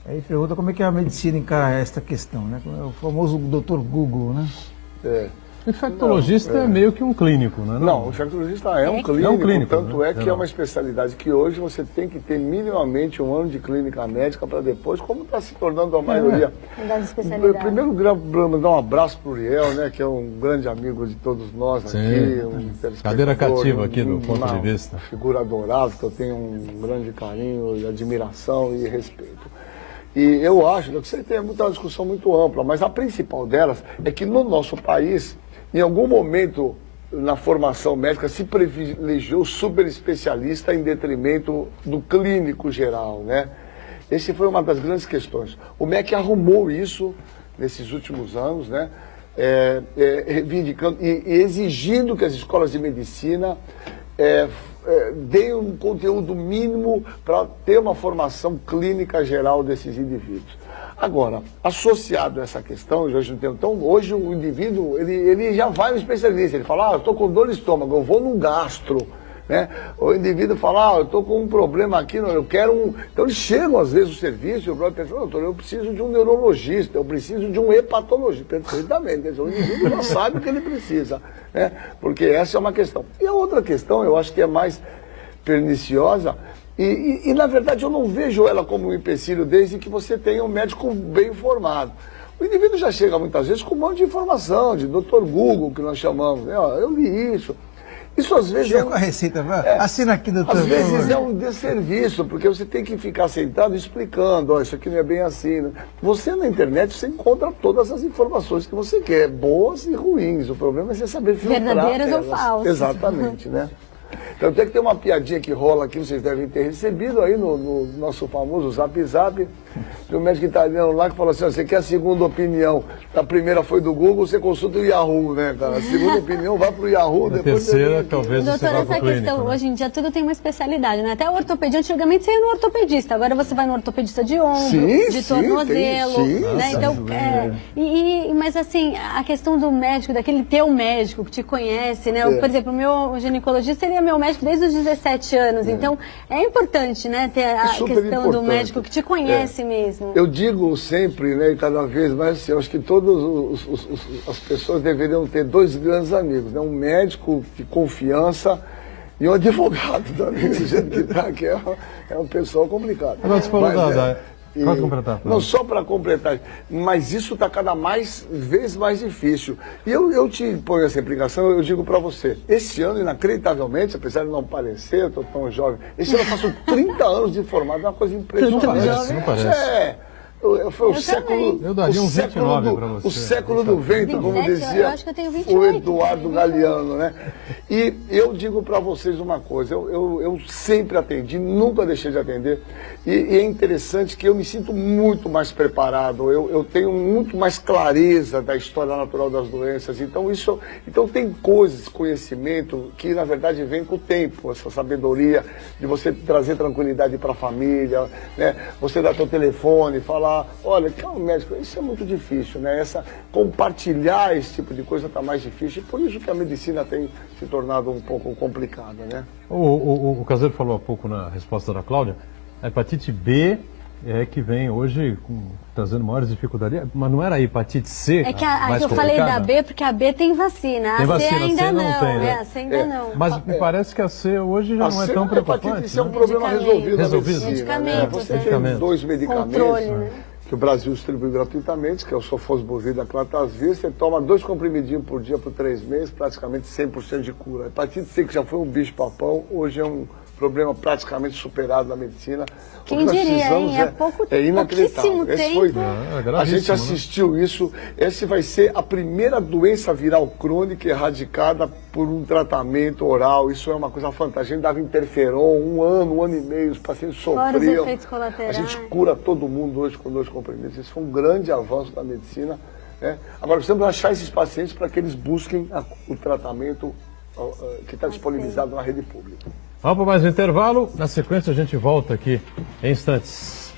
Aí pergunta como é que a medicina encara esta questão, né? O famoso Dr. Google, né? O infectologista é meio que um clínico, né? Não, o infectologista é um clínico, tanto é que é uma especialidade que hoje você tem que ter minimamente 1 ano de clínica médica para depois, como está se tornando a maioria. Primeiro, mandar um abraço para o Uriel, né, que é um grande amigo de todos nós aqui. Cadeira cativa aqui do ponto de vista. Uma figura adorável, que eu tenho um grande carinho, e admiração e respeito. E eu acho que você tem uma discussão muito ampla, mas a principal delas é que no nosso país, em algum momento na formação médica, se privilegiou o super especialista em detrimento do clínico geral, né? Essa foi uma das grandes questões. O MEC arrumou isso nesses últimos anos, né? Reivindicando e exigindo que as escolas de medicina deem um conteúdo mínimo para ter uma formação clínica geral desses indivíduos. Agora, associado a essa questão, hoje o indivíduo ele já vai no especialista, ele fala, eu estou com dor no estômago, eu vou no gastro. Né? O indivíduo fala, eu estou com um problema aqui, eu quero um... Então eles chegam às vezes no serviço e o próprio pensa, doutor, eu preciso de um neurologista, eu preciso de um hepatologista. Perfeitamente, o indivíduo já sabe o que ele precisa, né? Porque essa é uma questão. E a outra questão, eu acho que é mais perniciosa, e na verdade eu não vejo ela como um empecilho desde que você tenha um médico bem informado. O indivíduo já chega muitas vezes com um monte de informação, de Dr. Google, que nós chamamos, né? Eu li isso. Isso às vezes chega com a receita, assina aqui, doutor. Às vezes é um desserviço, porque você tem que ficar sentado explicando, isso aqui não é bem assim. Né? Você na internet, você encontra todas as informações que você quer, boas e ruins. O problema é você saber filtrar verdadeiras ou falsas. Exatamente, né? Tanto é que tem uma piadinha que rola aqui, vocês devem ter recebido aí no nosso famoso Zap Zap, de um médico italiano lá que falou assim, você quer a segunda opinião? A primeira foi do Google, você consulta o Yahoo, né, cara? A segunda opinião vai pro Yahoo, A depois... terceira, talvez você Doutor, vá pro essa clínico. questão, Né? hoje em dia tudo tem uma especialidade, né? Até a ortopedia, antigamente você ia no ortopedista, agora você vai no ortopedista de ombro, Sim, de sim, tornozelo, tem, sim. né? Nossa, Então, mas assim, a questão do médico, daquele teu médico que te conhece, né? Por exemplo, o meu ginecologista, ele é meu médico desde os 17 anos, então é importante, né, ter a super questão do importante. médico que te conhece mesmo. Eu digo sempre, né, e cada vez mais, assim, eu acho que todas as pessoas deveriam ter dois grandes amigos, né? Um médico de confiança e um advogado também, do jeito que está, que é um pessoal complicado. Agora você falou pode completar. Não, só para completar, mas isso está cada vez mais difícil. E eu te ponho essa implicação, eu digo para você, esse ano, inacreditavelmente, apesar de não parecer, eu estou tão jovem, esse ano eu faço 30 anos de formado, é uma coisa impressionante. Não parece. Foi o século. Eu daria um 29 para você. O século do vento, como 27, dizia eu acho que eu tenho 28, o Eduardo Galeano, né? E eu digo para vocês uma coisa, eu sempre atendi, nunca deixei de atender, e é interessante que eu me sinto muito mais preparado, eu tenho muito mais clareza da história natural das doenças, então tem coisas, conhecimento, que na verdade vem com o tempo, essa sabedoria de você trazer tranquilidade para a família, né? Você dar seu telefone, falar, olha, que é um médico, isso é muito difícil, né? Compartilhar esse tipo de coisa está mais difícil, e por isso que a medicina tem se tornado um pouco complicada, né? O Caseiro falou há pouco na resposta da Cláudia, a hepatite B é que vem hoje trazendo maiores dificuldades, mas não era a hepatite C? É que eu falei da B porque a B tem vacina, tem vacina, a C ainda não, tem, né? A C ainda não. Mas me parece que a C hoje já não é tão preocupante. A hepatite C é um né? problema resolvido na medicina, Medicamento, né? Você tem 2 medicamentos, controle, né? que o Brasil distribui gratuitamente, que é o Sofosbuvir da Clatazir, você toma 2 comprimidinhos por dia por 3 meses, praticamente 100% de cura. A hepatite C, que já foi um bicho-papão, hoje é um problema praticamente superado na medicina. Quem diria, hein? É inacreditável. A gente né? assistiu isso. Esse vai ser a primeira doença viral crônica erradicada por um tratamento oral. Isso é uma coisa fantástica. A gente dava interferon, um ano e meio, os pacientes sofriam. Fora os efeitos colaterais. A gente cura todo mundo hoje com 2 comprimidos. Isso foi um grande avanço da medicina, né? Agora, precisamos achar esses pacientes para que eles busquem o tratamento que está disponibilizado na rede pública. Vamos para mais um intervalo. Na sequência, a gente volta aqui em instantes.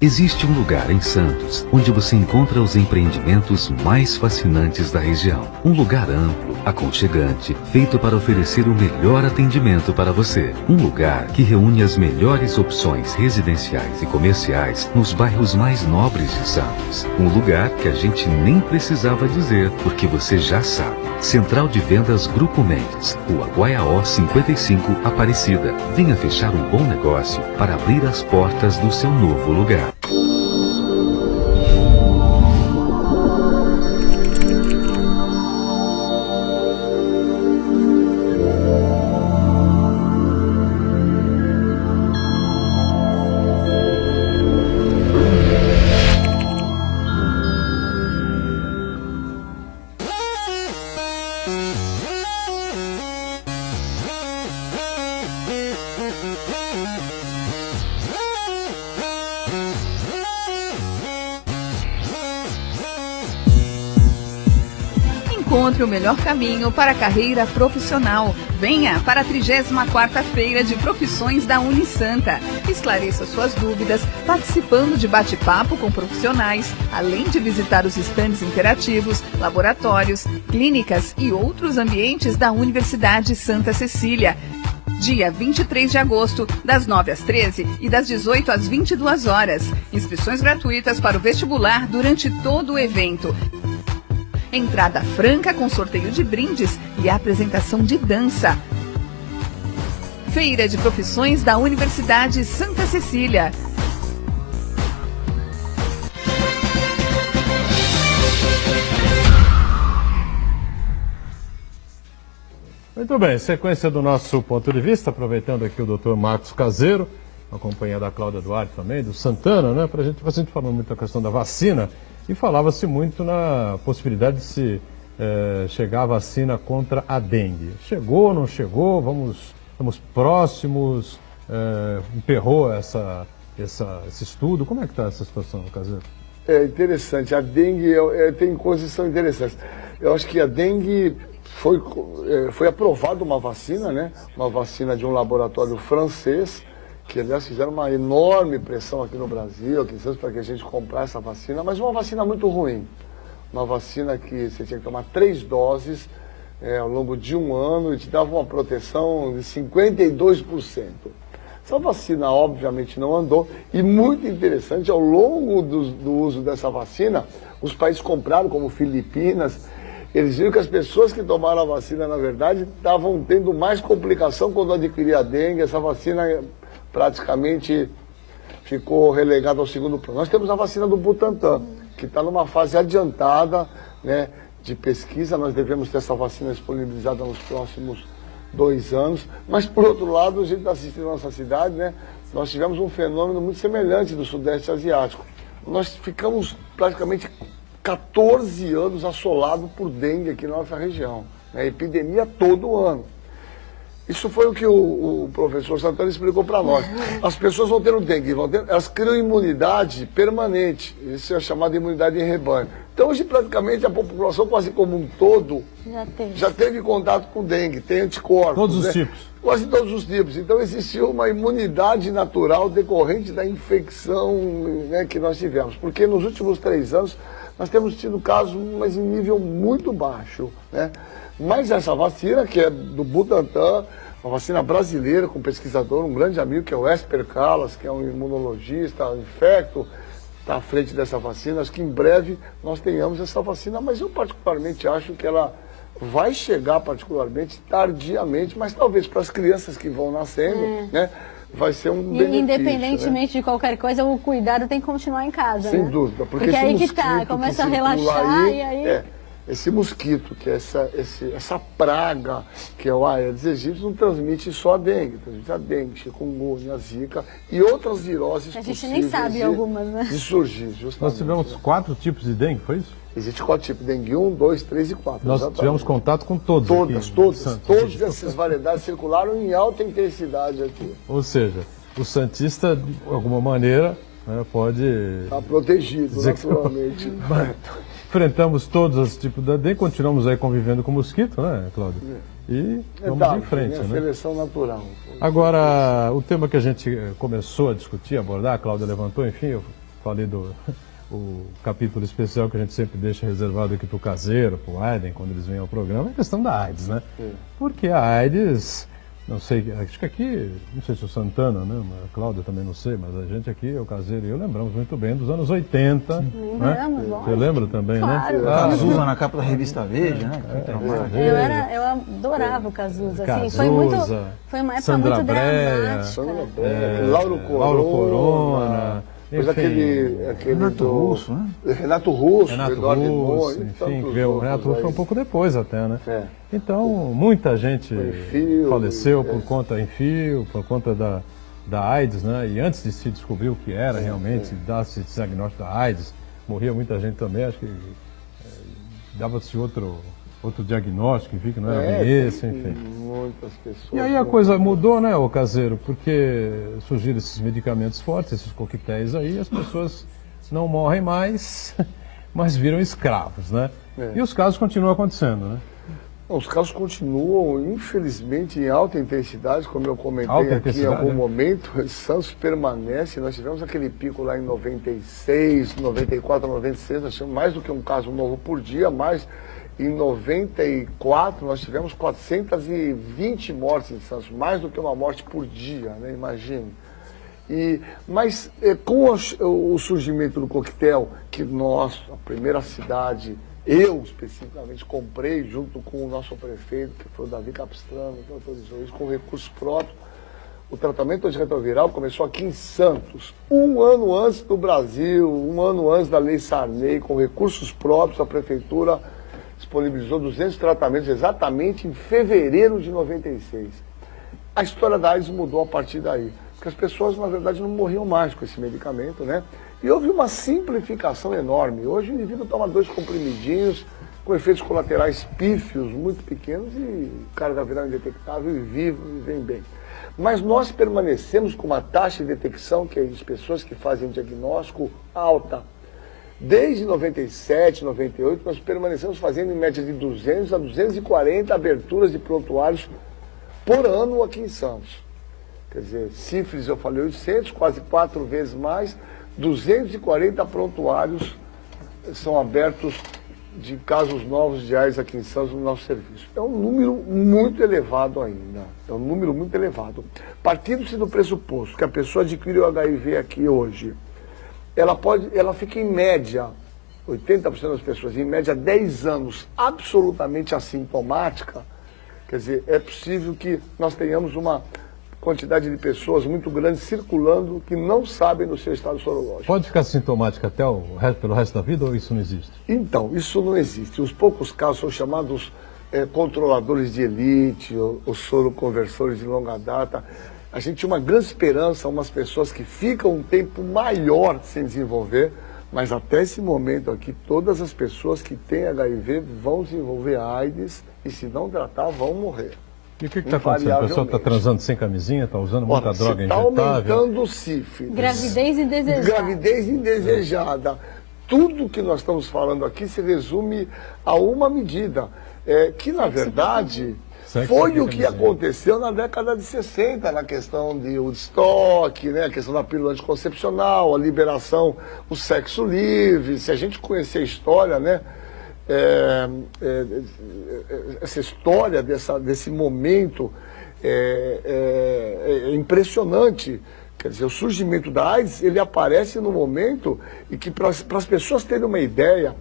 Existe um lugar em Santos onde você encontra os empreendimentos mais fascinantes da região. Um lugar amplo, aconchegante, feito para oferecer o melhor atendimento para você. Um lugar que reúne as melhores opções residenciais e comerciais nos bairros mais nobres de Santos. Um lugar que a gente nem precisava dizer, porque você já sabe. Central de Vendas Grupo Mendes, Rua Guaiaó 55, Aparecida. Venha fechar um bom negócio para abrir as portas do seu novo lugar. Encontre o melhor caminho para a carreira profissional. Venha para a 34ª Feira de Profissões da Unisanta. Esclareça suas dúvidas participando de bate-papo com profissionais, além de visitar os estandes interativos, laboratórios, clínicas e outros ambientes da Universidade Santa Cecília. Dia 23 de agosto, das 9 às 13 e das 18 às 22 horas. Inscrições gratuitas para o vestibular durante todo o evento. Entrada franca com sorteio de brindes e apresentação de dança. Feira de Profissões da Universidade Santa Cecília. Muito bem, sequência do nosso ponto de vista, aproveitando aqui o Dr. Marcos Caseiro, na companhia da Cláudia Duarte também, do Santana, né? Para a gente falou muito da questão da vacina e falava-se muito na possibilidade de se chegar a vacina contra a dengue. Chegou, não chegou? Estamos próximos? Emperrou esse estudo? Como é que está essa situação, Caseiro? É interessante. A dengue tem coisas que são interessantes. Eu acho que a dengue foi aprovada uma vacina, né? Uma vacina de um laboratório francês, que aliás fizeram uma enorme pressão aqui no Brasil, para que a gente comprasse essa vacina, mas uma vacina muito ruim. Uma vacina que você tinha que tomar 3 doses ao longo de 1 ano e te dava uma proteção de 52%. Essa vacina, obviamente, não andou. E muito interessante, ao longo do uso dessa vacina, os países compraram, como Filipinas, eles viram que as pessoas que tomaram a vacina, na verdade, estavam tendo mais complicação quando adquiriam a dengue. Essa vacina praticamente ficou relegada ao segundo plano. Nós temos a vacina do Butantan, que está numa fase adiantada, né, de pesquisa. Nós devemos ter essa vacina disponibilizada nos próximos 2 anos. Mas, por outro lado, a gente está assistindo a nossa cidade, né, nós tivemos um fenômeno muito semelhante do Sudeste Asiático. Nós ficamos praticamente 14 anos assolados por dengue aqui na nossa região. Né, epidemia todo ano. Isso foi o que o professor Santana explicou para nós. As pessoas vão tendo dengue, elas criam imunidade permanente. Isso é chamado de imunidade em rebanho. Então, hoje, praticamente, a população quase como um todo já teve contato com dengue, tem anticorpos. Todos os tipos. Quase todos os tipos. Então, existiu uma imunidade natural decorrente da infecção, né, que nós tivemos. Porque nos últimos 3 anos, nós temos tido casos, mas em nível muito baixo, né? Mas essa vacina, que é do Butantan, uma vacina brasileira, com um pesquisador, um grande amigo, que é o Esper Calas, que é um imunologista, um infecto, está à frente dessa vacina. Acho que em breve nós tenhamos essa vacina, mas eu particularmente acho que ela vai chegar particularmente tardiamente, mas talvez para as crianças que vão nascendo, né, vai ser um benefício. Independentemente, né, de qualquer coisa, o cuidado tem que continuar em casa, sem né? dúvida. Porque aí que tá, começa a relaxar e aí... Esse mosquito, que é essa praga, que é o Aedes aegypti, não transmite só a dengue, transmite a dengue, chikungunya, a zika e outras viroses a gente nem sabe algumas, né? De surgir, justamente. Nós tivemos 4 tipos de dengue, foi isso? Existe 4 tipos, dengue 1, 2, 3 e 4. Nós exatamente. tivemos contato com todos. Todas essas variedades circularam em alta intensidade aqui. Ou seja, o Santista, de alguma maneira, né, pode... Está protegido, naturalmente. Enfrentamos todos os tipos de dengue, continuamos aí convivendo com o mosquito, né, Cláudio? E vamos em frente, né? Seleção natural. Agora, o tema que a gente começou a discutir, abordar, a Cláudia levantou, enfim, eu falei o capítulo especial que a gente sempre deixa reservado aqui para o Caseiro, para o Aiden, quando eles vêm ao programa, é a questão da AIDS, né? Porque a AIDS... Não sei, acho que aqui, não sei se o Santana, né, a Cláudia também não sei, mas a gente aqui, o Caseiro e eu, lembramos muito bem dos anos 80. Lembramos, né? Você lembra também, claro, né? Cazuza na capa da revista Veja, né? Eu adorava o Cazuza, assim, Cazuza, foi uma época Sandra muito Breia, dramática. Lauro Corona. Mas aquele Renato Russo, né? Renato Russo, enfim, o Renato Russo foi um pouco depois até, né? Então, Então, muita gente faleceu por conta da AIDS, né? E antes de se descobrir o que era realmente, dar-se diagnóstico da AIDS, morria muita gente também, acho que dava-se outro diagnóstico, enfim, que não era bem esse, enfim. Muitas pessoas. E aí a coisa mudou, né, ô Caseiro? Porque surgiram esses medicamentos fortes, esses coquetéis aí, as pessoas não morrem mais, mas viram escravos, né? E os casos continuam acontecendo, né? Os casos continuam, infelizmente, em alta intensidade, como eu comentei aqui em algum momento. Santos permanece. Nós tivemos aquele pico lá em 96, 94, 96, nós tivemos mais do que um caso novo por dia, mas em 94 nós tivemos 420 mortes em Santos, mais do que uma morte por dia, né? Imagine. Mas com o surgimento do coquetel, que nós, a primeira cidade, eu especificamente comprei junto com o nosso prefeito, que foi o Davi Capistrano, que autorizou isso com recursos próprios. O tratamento antirretroviral começou aqui em Santos, 1 ano antes do Brasil, 1 ano antes da Lei Sarney, com recursos próprios. A prefeitura disponibilizou 200 tratamentos exatamente em fevereiro de 96. A história da AIDS mudou a partir daí. porque as pessoas, na verdade, não morriam mais com esse medicamento, né? E houve uma simplificação enorme. Hoje o indivíduo toma 2 comprimidinhos com efeitos colaterais pífios, muito pequenos, e o cara vai virar indetectável e vivo e vem bem. Mas nós permanecemos com uma taxa de detecção, que é as pessoas que fazem diagnóstico, alta. Desde 97, 98, nós permanecemos fazendo em média de 200 a 240 aberturas de prontuários por ano aqui em Santos. Quer dizer, sífilis eu falei 800, quase 4 vezes mais, 240 prontuários são abertos de casos novos de AIDS aqui em Santos no nosso serviço. É um número muito elevado ainda, é um número muito elevado. Partindo-se do pressuposto que a pessoa adquire o HIV aqui hoje, ela fica em média, 80% das pessoas, em média 10 anos, absolutamente assintomática. Quer dizer, é possível que nós tenhamos uma quantidade de pessoas muito grande circulando que não sabem do seu estado sorológico. Pode ficar sintomática até pelo resto da vida ou isso não existe? Então, isso não existe. Os poucos casos são chamados controladores de elite, ou soroconversores de longa data. A gente tinha uma grande esperança, umas pessoas que ficam um tempo maior sem desenvolver, mas até esse momento aqui, todas as pessoas que têm HIV vão desenvolver AIDS e se não tratar, vão morrer. E o que está acontecendo? A pessoa está transando sem camisinha, está usando muita droga injetável? Está aumentando o sífilis. Gravidez indesejada. Gravidez indesejada. Tudo que nós estamos falando aqui se resume a uma medida, que na verdade foi o que aconteceu na década de 60, na questão de Woodstock, né, a questão da pílula anticoncepcional, a liberação, o sexo livre. Se a gente conhecer a história, né, essa história desse momento é impressionante. Quer dizer, o surgimento da AIDS, ele aparece no momento em que, para as pessoas terem uma ideia,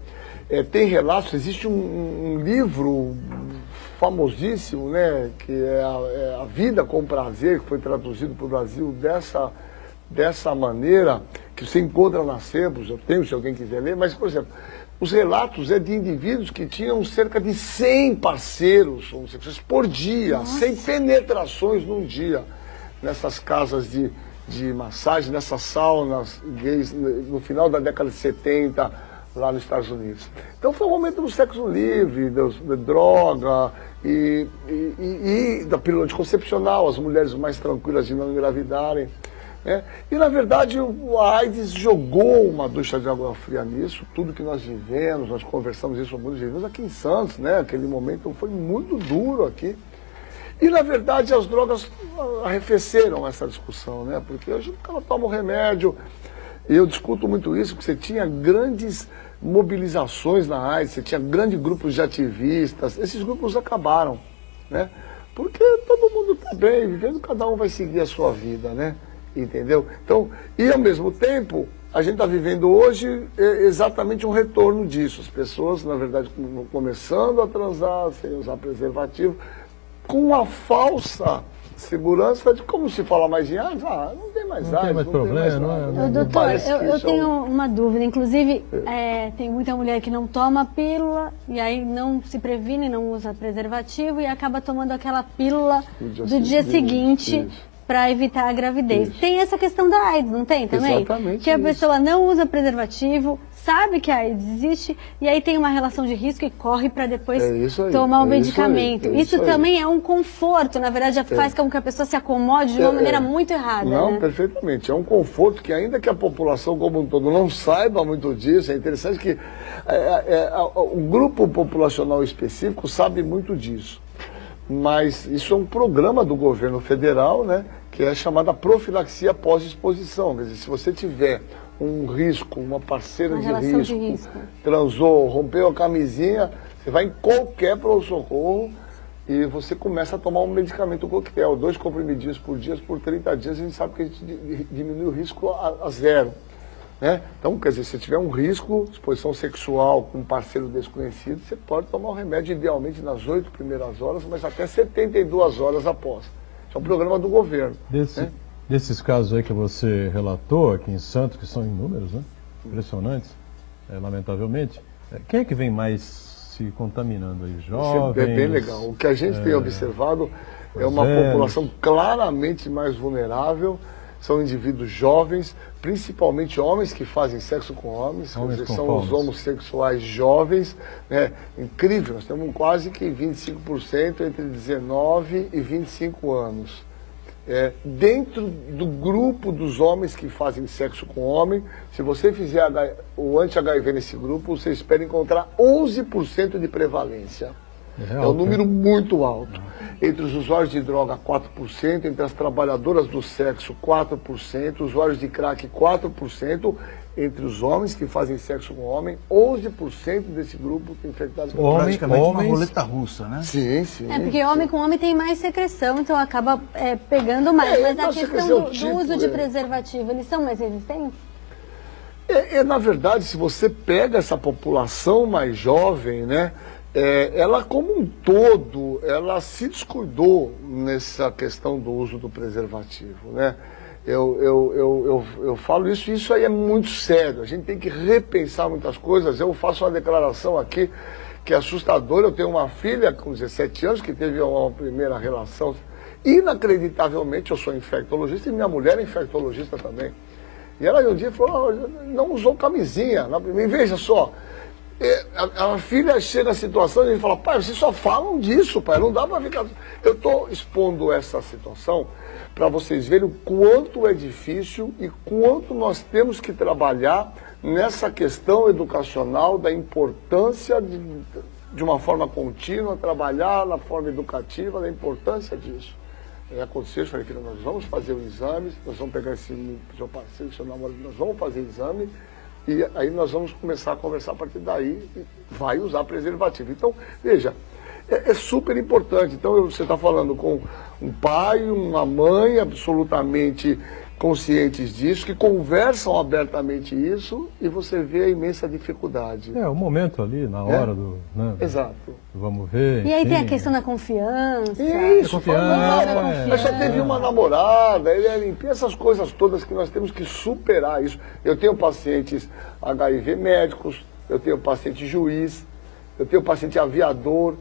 tem relatos, existe um livro famosíssimo, né, que é a Vida com Prazer, que foi traduzido para o Brasil dessa maneira, que você encontra nas sebos, eu tenho, se alguém quiser ler, mas, por exemplo, os relatos de indivíduos que tinham cerca de 100 parceiros homossexuais por dia, 100 penetrações num dia, nessas casas de massagem, nessas saunas gays, no final da década de 70, lá nos Estados Unidos. Então foi um momento do sexo livre, da droga e da pílula anticoncepcional, as mulheres mais tranquilas de não engravidarem. E, na verdade, a AIDS jogou uma ducha de água fria nisso, tudo que nós vivemos, nós conversamos isso muito, vivemos aqui em Santos, né? Aquele momento foi muito duro aqui. E, na verdade, as drogas arrefeceram essa discussão, né? Porque hoje o cara toma um remédio, e eu discuto muito isso, porque você tinha grandes mobilizações na AIDS, você tinha grandes grupos de ativistas, esses grupos acabaram, né? Porque todo mundo está bem, vivendo, cada um vai seguir a sua vida, né? Entendeu? Então, e ao mesmo tempo, a gente está vivendo hoje exatamente um retorno disso. As pessoas, na verdade, começando a transar sem usar preservativo, com a falsa segurança de como se fala mais de AIDS, não tem mais AIDS, não tem mais problema, não é? Doutor, eu tenho uma dúvida, inclusive tem muita mulher que não toma pílula e aí não se previne, não usa preservativo e acaba tomando aquela pílula do dia seguinte para evitar a gravidez. Isso. Tem essa questão da AIDS, não tem também? Exatamente. Que a pessoa não usa preservativo, sabe que a AIDS existe e aí tem uma relação de risco e corre para depois tomar o medicamento. Isso também é um conforto, na verdade, faz com que a pessoa se acomode de uma maneira muito errada. Não, né? Perfeitamente. É um conforto que, ainda que a população como um todo não saiba muito disso, é interessante que um grupo populacional específico sabe muito disso. Mas isso é um programa do governo federal, né, que é chamada profilaxia pós-exposição. Quer dizer, se você tiver um risco, uma parceira de risco, transou, rompeu a camisinha, você vai em qualquer pronto-socorro e você começa a tomar um medicamento coquetel, 2 comprimidinhos por dia, por 30 dias, a gente sabe que a gente diminui o risco a zero. Né? Então, quer dizer, se tiver um risco, exposição sexual com um parceiro desconhecido, você pode tomar o remédio idealmente nas 8 primeiras horas, mas até 72 horas após. Isso é um programa do governo. Desses casos aí que você relatou aqui em Santos, que são inúmeros, né? Impressionantes, lamentavelmente, quem é que vem mais se contaminando aí? Jovens? Isso é bem legal. O que a gente tem observado é uma população claramente mais vulnerável. são indivíduos jovens, principalmente homens que fazem sexo com homens, quer dizer, são os homossexuais jovens, né? Incrível, nós temos quase que 25% entre 19 e 25 anos. Dentro do grupo dos homens que fazem sexo com homem, se você fizer o anti-HIV nesse grupo, você espera encontrar 11% de prevalência. É um número muito alto. Entre os usuários de droga, 4%, entre as trabalhadoras do sexo, 4%, usuários de crack, 4%, entre os homens que fazem sexo com homem, 11% desse grupo tem infectado com praticamente uma roleta russa, né? Sim, sim. Porque homem com homem tem mais secreção, então acaba pegando mais. Mas a questão do uso de preservativo, eles são mais resistentes? Na verdade, se você pega essa população mais jovem, né? Ela como um todo, ela se descuidou nessa questão do uso do preservativo, né? Eu falo isso, e isso aí é muito sério. A gente tem que repensar muitas coisas. Eu faço uma declaração aqui que é assustadora. Eu tenho uma filha com 17 anos que teve uma primeira relação. Inacreditavelmente, eu sou infectologista e minha mulher é infectologista também. E ela um dia falou, não usou camisinha. Veja só, a filha chega na situação e ele fala, pai, vocês só falam disso, pai, não dá para ficar... Eu estou expondo essa situação para vocês verem o quanto é difícil e quanto nós temos que trabalhar nessa questão educacional da importância de uma forma contínua, trabalhar na forma educativa, da importância disso. Aconteceu, eu falei, filha, nós vamos fazer o exame, nós vamos pegar esse seu parceiro, seu namorado, nós vamos fazer o exame, e aí nós vamos começar a conversar a partir daí e vai usar preservativo. Então, veja, é super importante. Então, você está falando com um pai, uma mãe absolutamente conscientes disso, que conversam abertamente isso, e você vê a imensa dificuldade. O momento ali, na hora do... Né, exato. Vamos ver. E aí tem a questão da confiança. Isso, eu só teve uma namorada, essas coisas todas que nós temos que superar isso. Eu tenho pacientes HIV médicos, eu tenho paciente juiz, eu tenho paciente aviador,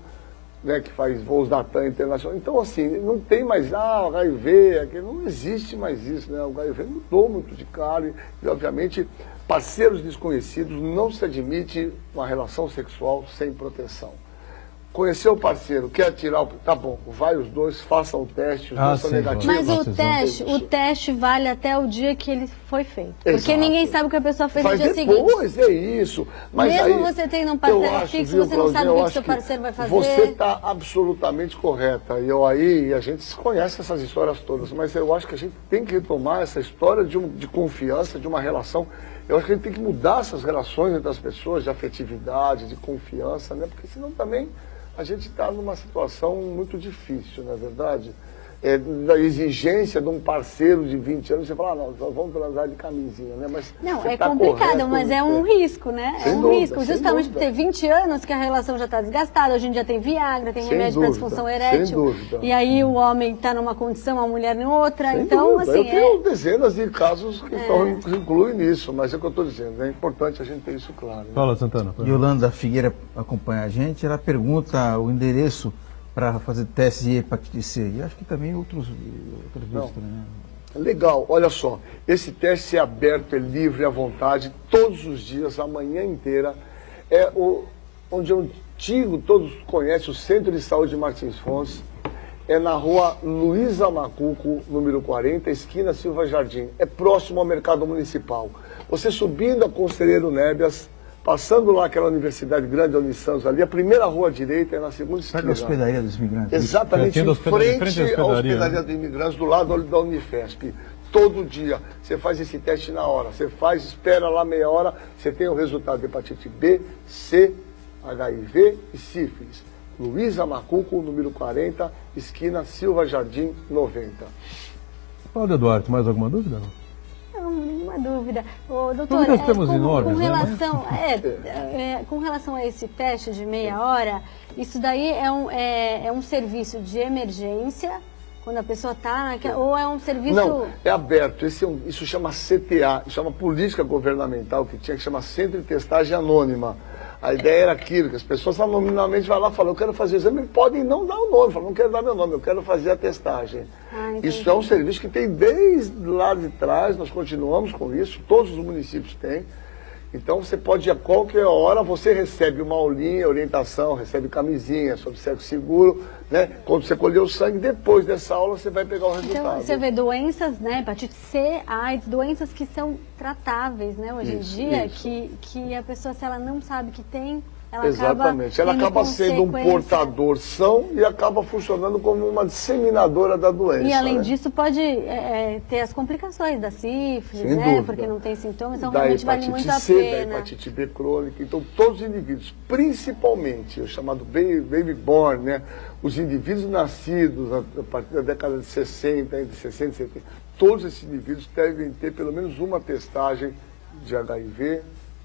né, que faz voos da TAM internacional. Então, assim, não tem mais, HIV, não existe mais isso, né? O HIV mudou muito de cara e, obviamente, parceiros desconhecidos, não se admite uma relação sexual sem proteção. Conheceu o parceiro, quer tirar tá bom, vai os dois, façam o teste, os dois são negativos. Mas o teste vale até o dia que ele foi feito. Exato. Porque ninguém sabe o que a pessoa fez no dia seguinte. Pois é isso. Mas mesmo aí, você tendo um parceiro fixo, você não sabe o que o seu parceiro vai fazer. Você está absolutamente correta. E a gente conhece essas histórias todas, mas eu acho que a gente tem que retomar essa história de confiança, de uma relação. Eu acho que a gente tem que mudar essas relações entre as pessoas, de afetividade, de confiança, né? Porque senão também a gente está numa situação muito difícil, não é verdade? Da exigência de um parceiro de 20 anos, você fala, não, nós vamos transar de camisinha, né? Mas não, é complicado, mas é um risco, né? É um risco, justamente por ter 20 anos que a relação já está desgastada, hoje em dia tem Viagra, tem remédio para disfunção erétil, sem dúvida. E aí o homem está numa condição, a mulher em outra, sem então dúvida. Assim... Eu tenho dezenas de casos que incluem nisso, mas é o que eu estou dizendo, é importante a gente ter isso claro. Né? Fala, Santana. Yolanda Figueira acompanha a gente, ela pergunta o endereço para fazer testes de hepatite C. E acho que também outras vezes também. Né? Legal, olha só, esse teste é aberto, é livre, à vontade, todos os dias, a manhã inteira. Onde é antigo, todos conhecem, o Centro de Saúde de Martins Fontes, é na rua Luísa Macuco, número 40, esquina Silva Jardim. É próximo ao Mercado Municipal. Você subindo a Conselheiro Nébias, passando lá aquela universidade grande, a Unisantos, ali, a primeira rua à direita é na segunda esquina. Perto da hospedaria dos imigrantes. Exatamente, em frente à hospedaria dos imigrantes, do lado da Unifesp. Todo dia, você faz esse teste na hora. Você faz, espera lá meia hora, você tem o resultado de hepatite B, C, HIV e sífilis. Luísa Macuco, número 40, esquina Silva Jardim, 90. Paulo Eduardo, mais alguma dúvida? Não, nenhuma dúvida. Doutor, temos enormes, com relação a esse teste de meia hora, isso daí é um serviço de emergência, quando a pessoa está ou é um serviço... Não, é aberto. Isso chama CTA, isso é uma política governamental que tinha que chamar Centro de Testagem Anônima. A ideia era aquilo, que as pessoas nominalmente vão lá e falam, eu quero fazer o exame, e podem não dar o nome, falam, não quero dar meu nome, eu quero fazer a testagem. Isso é um serviço que tem desde lá de trás, nós continuamos com isso, todos os municípios têm. Então você pode ir a qualquer hora, você recebe uma aulinha, orientação, recebe camisinha sobre sexo seguro, né? Quando você colher o sangue, depois dessa aula você vai pegar o resultado. Então você vê doenças, né, hepatite C, AIDS, doenças que são tratáveis, né, hoje em dia, que a pessoa, se ela não sabe que tem, ela exatamente, ela acaba sendo um portador são e acaba funcionando como uma disseminadora da doença. E além né? disso pode ter as complicações da sífilis, Sem né? dúvida. Porque não tem sintomas, então da realmente vale muito a C, pena. da hepatite B crônica, então todos os indivíduos, principalmente o chamado baby born, né? Os indivíduos nascidos a partir da década de 60, entre 60 e 70, todos esses indivíduos devem ter pelo menos uma testagem de HIV,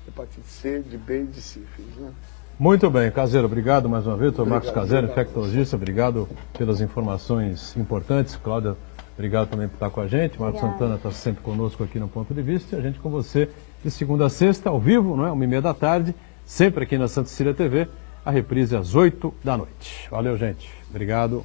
hepatite C, de B e de sífilis, né? Muito bem, Caseiro, obrigado mais uma vez. Dr. Marcos Caseiro, obrigado. infectologista, obrigado pelas informações importantes. Cláudia, obrigado também por estar com a gente. Marcos Santana está sempre conosco aqui no Ponto de Vista. E a gente com você de segunda a sexta, ao vivo, não é? 1h30, sempre aqui na Santa Cecília TV. A reprise às 8 da noite. Valeu, gente. Obrigado.